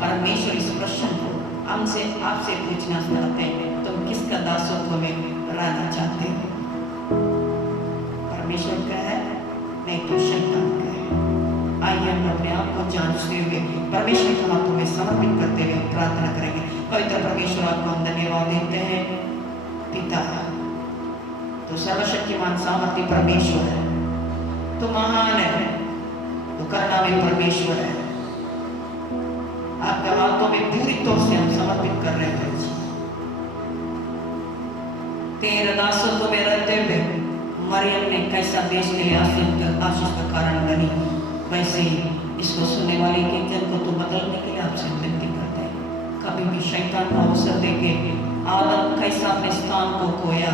परमेश्वर इस प्रश्न को हमसे आपसे पूछना चाहते हैं, तुम किसका दासत्व में रहना चाहते हो? परमेश्वर का है, नहीं तो शैतान का है। आइए हम अपने आप को जांचते हुए परमेश्वर के हाथों में समर्पित करते हुए प्रार्थना करेंगे। पवित्र परमेश्वर, आपको हम धन्यवाद देते हैं। पिता, तो सर्वशक्तिमान सामर्थ्य परमेश्वर है, तो महान है, तो करुणामय परमेश्वर है। आपके हाथों में पूरी तौर से हम समर्पित कर रहे हैं। तेरे दासत्व में रहते हुए मरियम ने कैसा देश के लिए आशीष का कारण बनी, वैसे ही इसको सुनने वाले के जन को तो बदलने के लिए आपसे विनती करते हैं। कभी भी शैतान को अवसर देके आदम कैसा अपने स्थान को खोया,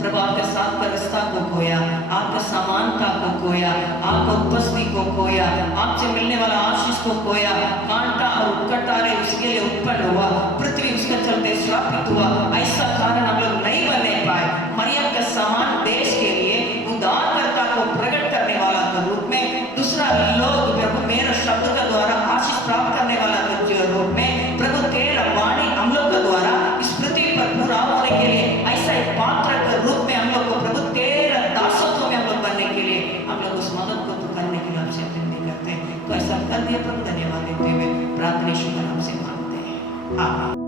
प्रभु आपके साथ का रिश्ता को खोया, आपके समानता को खोया, आपको उपस्थिति को खोया, आपसे मिलने वाला आशीष को खोया। कांटा और कटारे उसके लिए उत्पन्न हुआ, पृथ्वी उसके चलते श्रापित हुआ। ऐसा कारण हम लोग नहीं बनने पाए। मरियम के समान देश के लिए उद्धारकर्ता को प्रकट करने वाला के रूप में, दूसरा लोग प्रभु मेरे शब्द के द्वारा आशीष प्राप्त करने वाला के रूप में, प्रभु तेरा वाणी हम लोग के द्वारा इस पृथ्वी पर पूरा होने के लिए ऐसा एक पात्र के रूप में हम लोग को प्रभु तेरा दासत्व में हम लोग बनने के लिए हम लोग उस मदद को करने के लिए आपसे विनती करते हैं। तो ऐसा कर दिया प्रभु, धन्यवाद देते हुए प्रार्थना शुभ नाम से मांगते हैं। हाँ।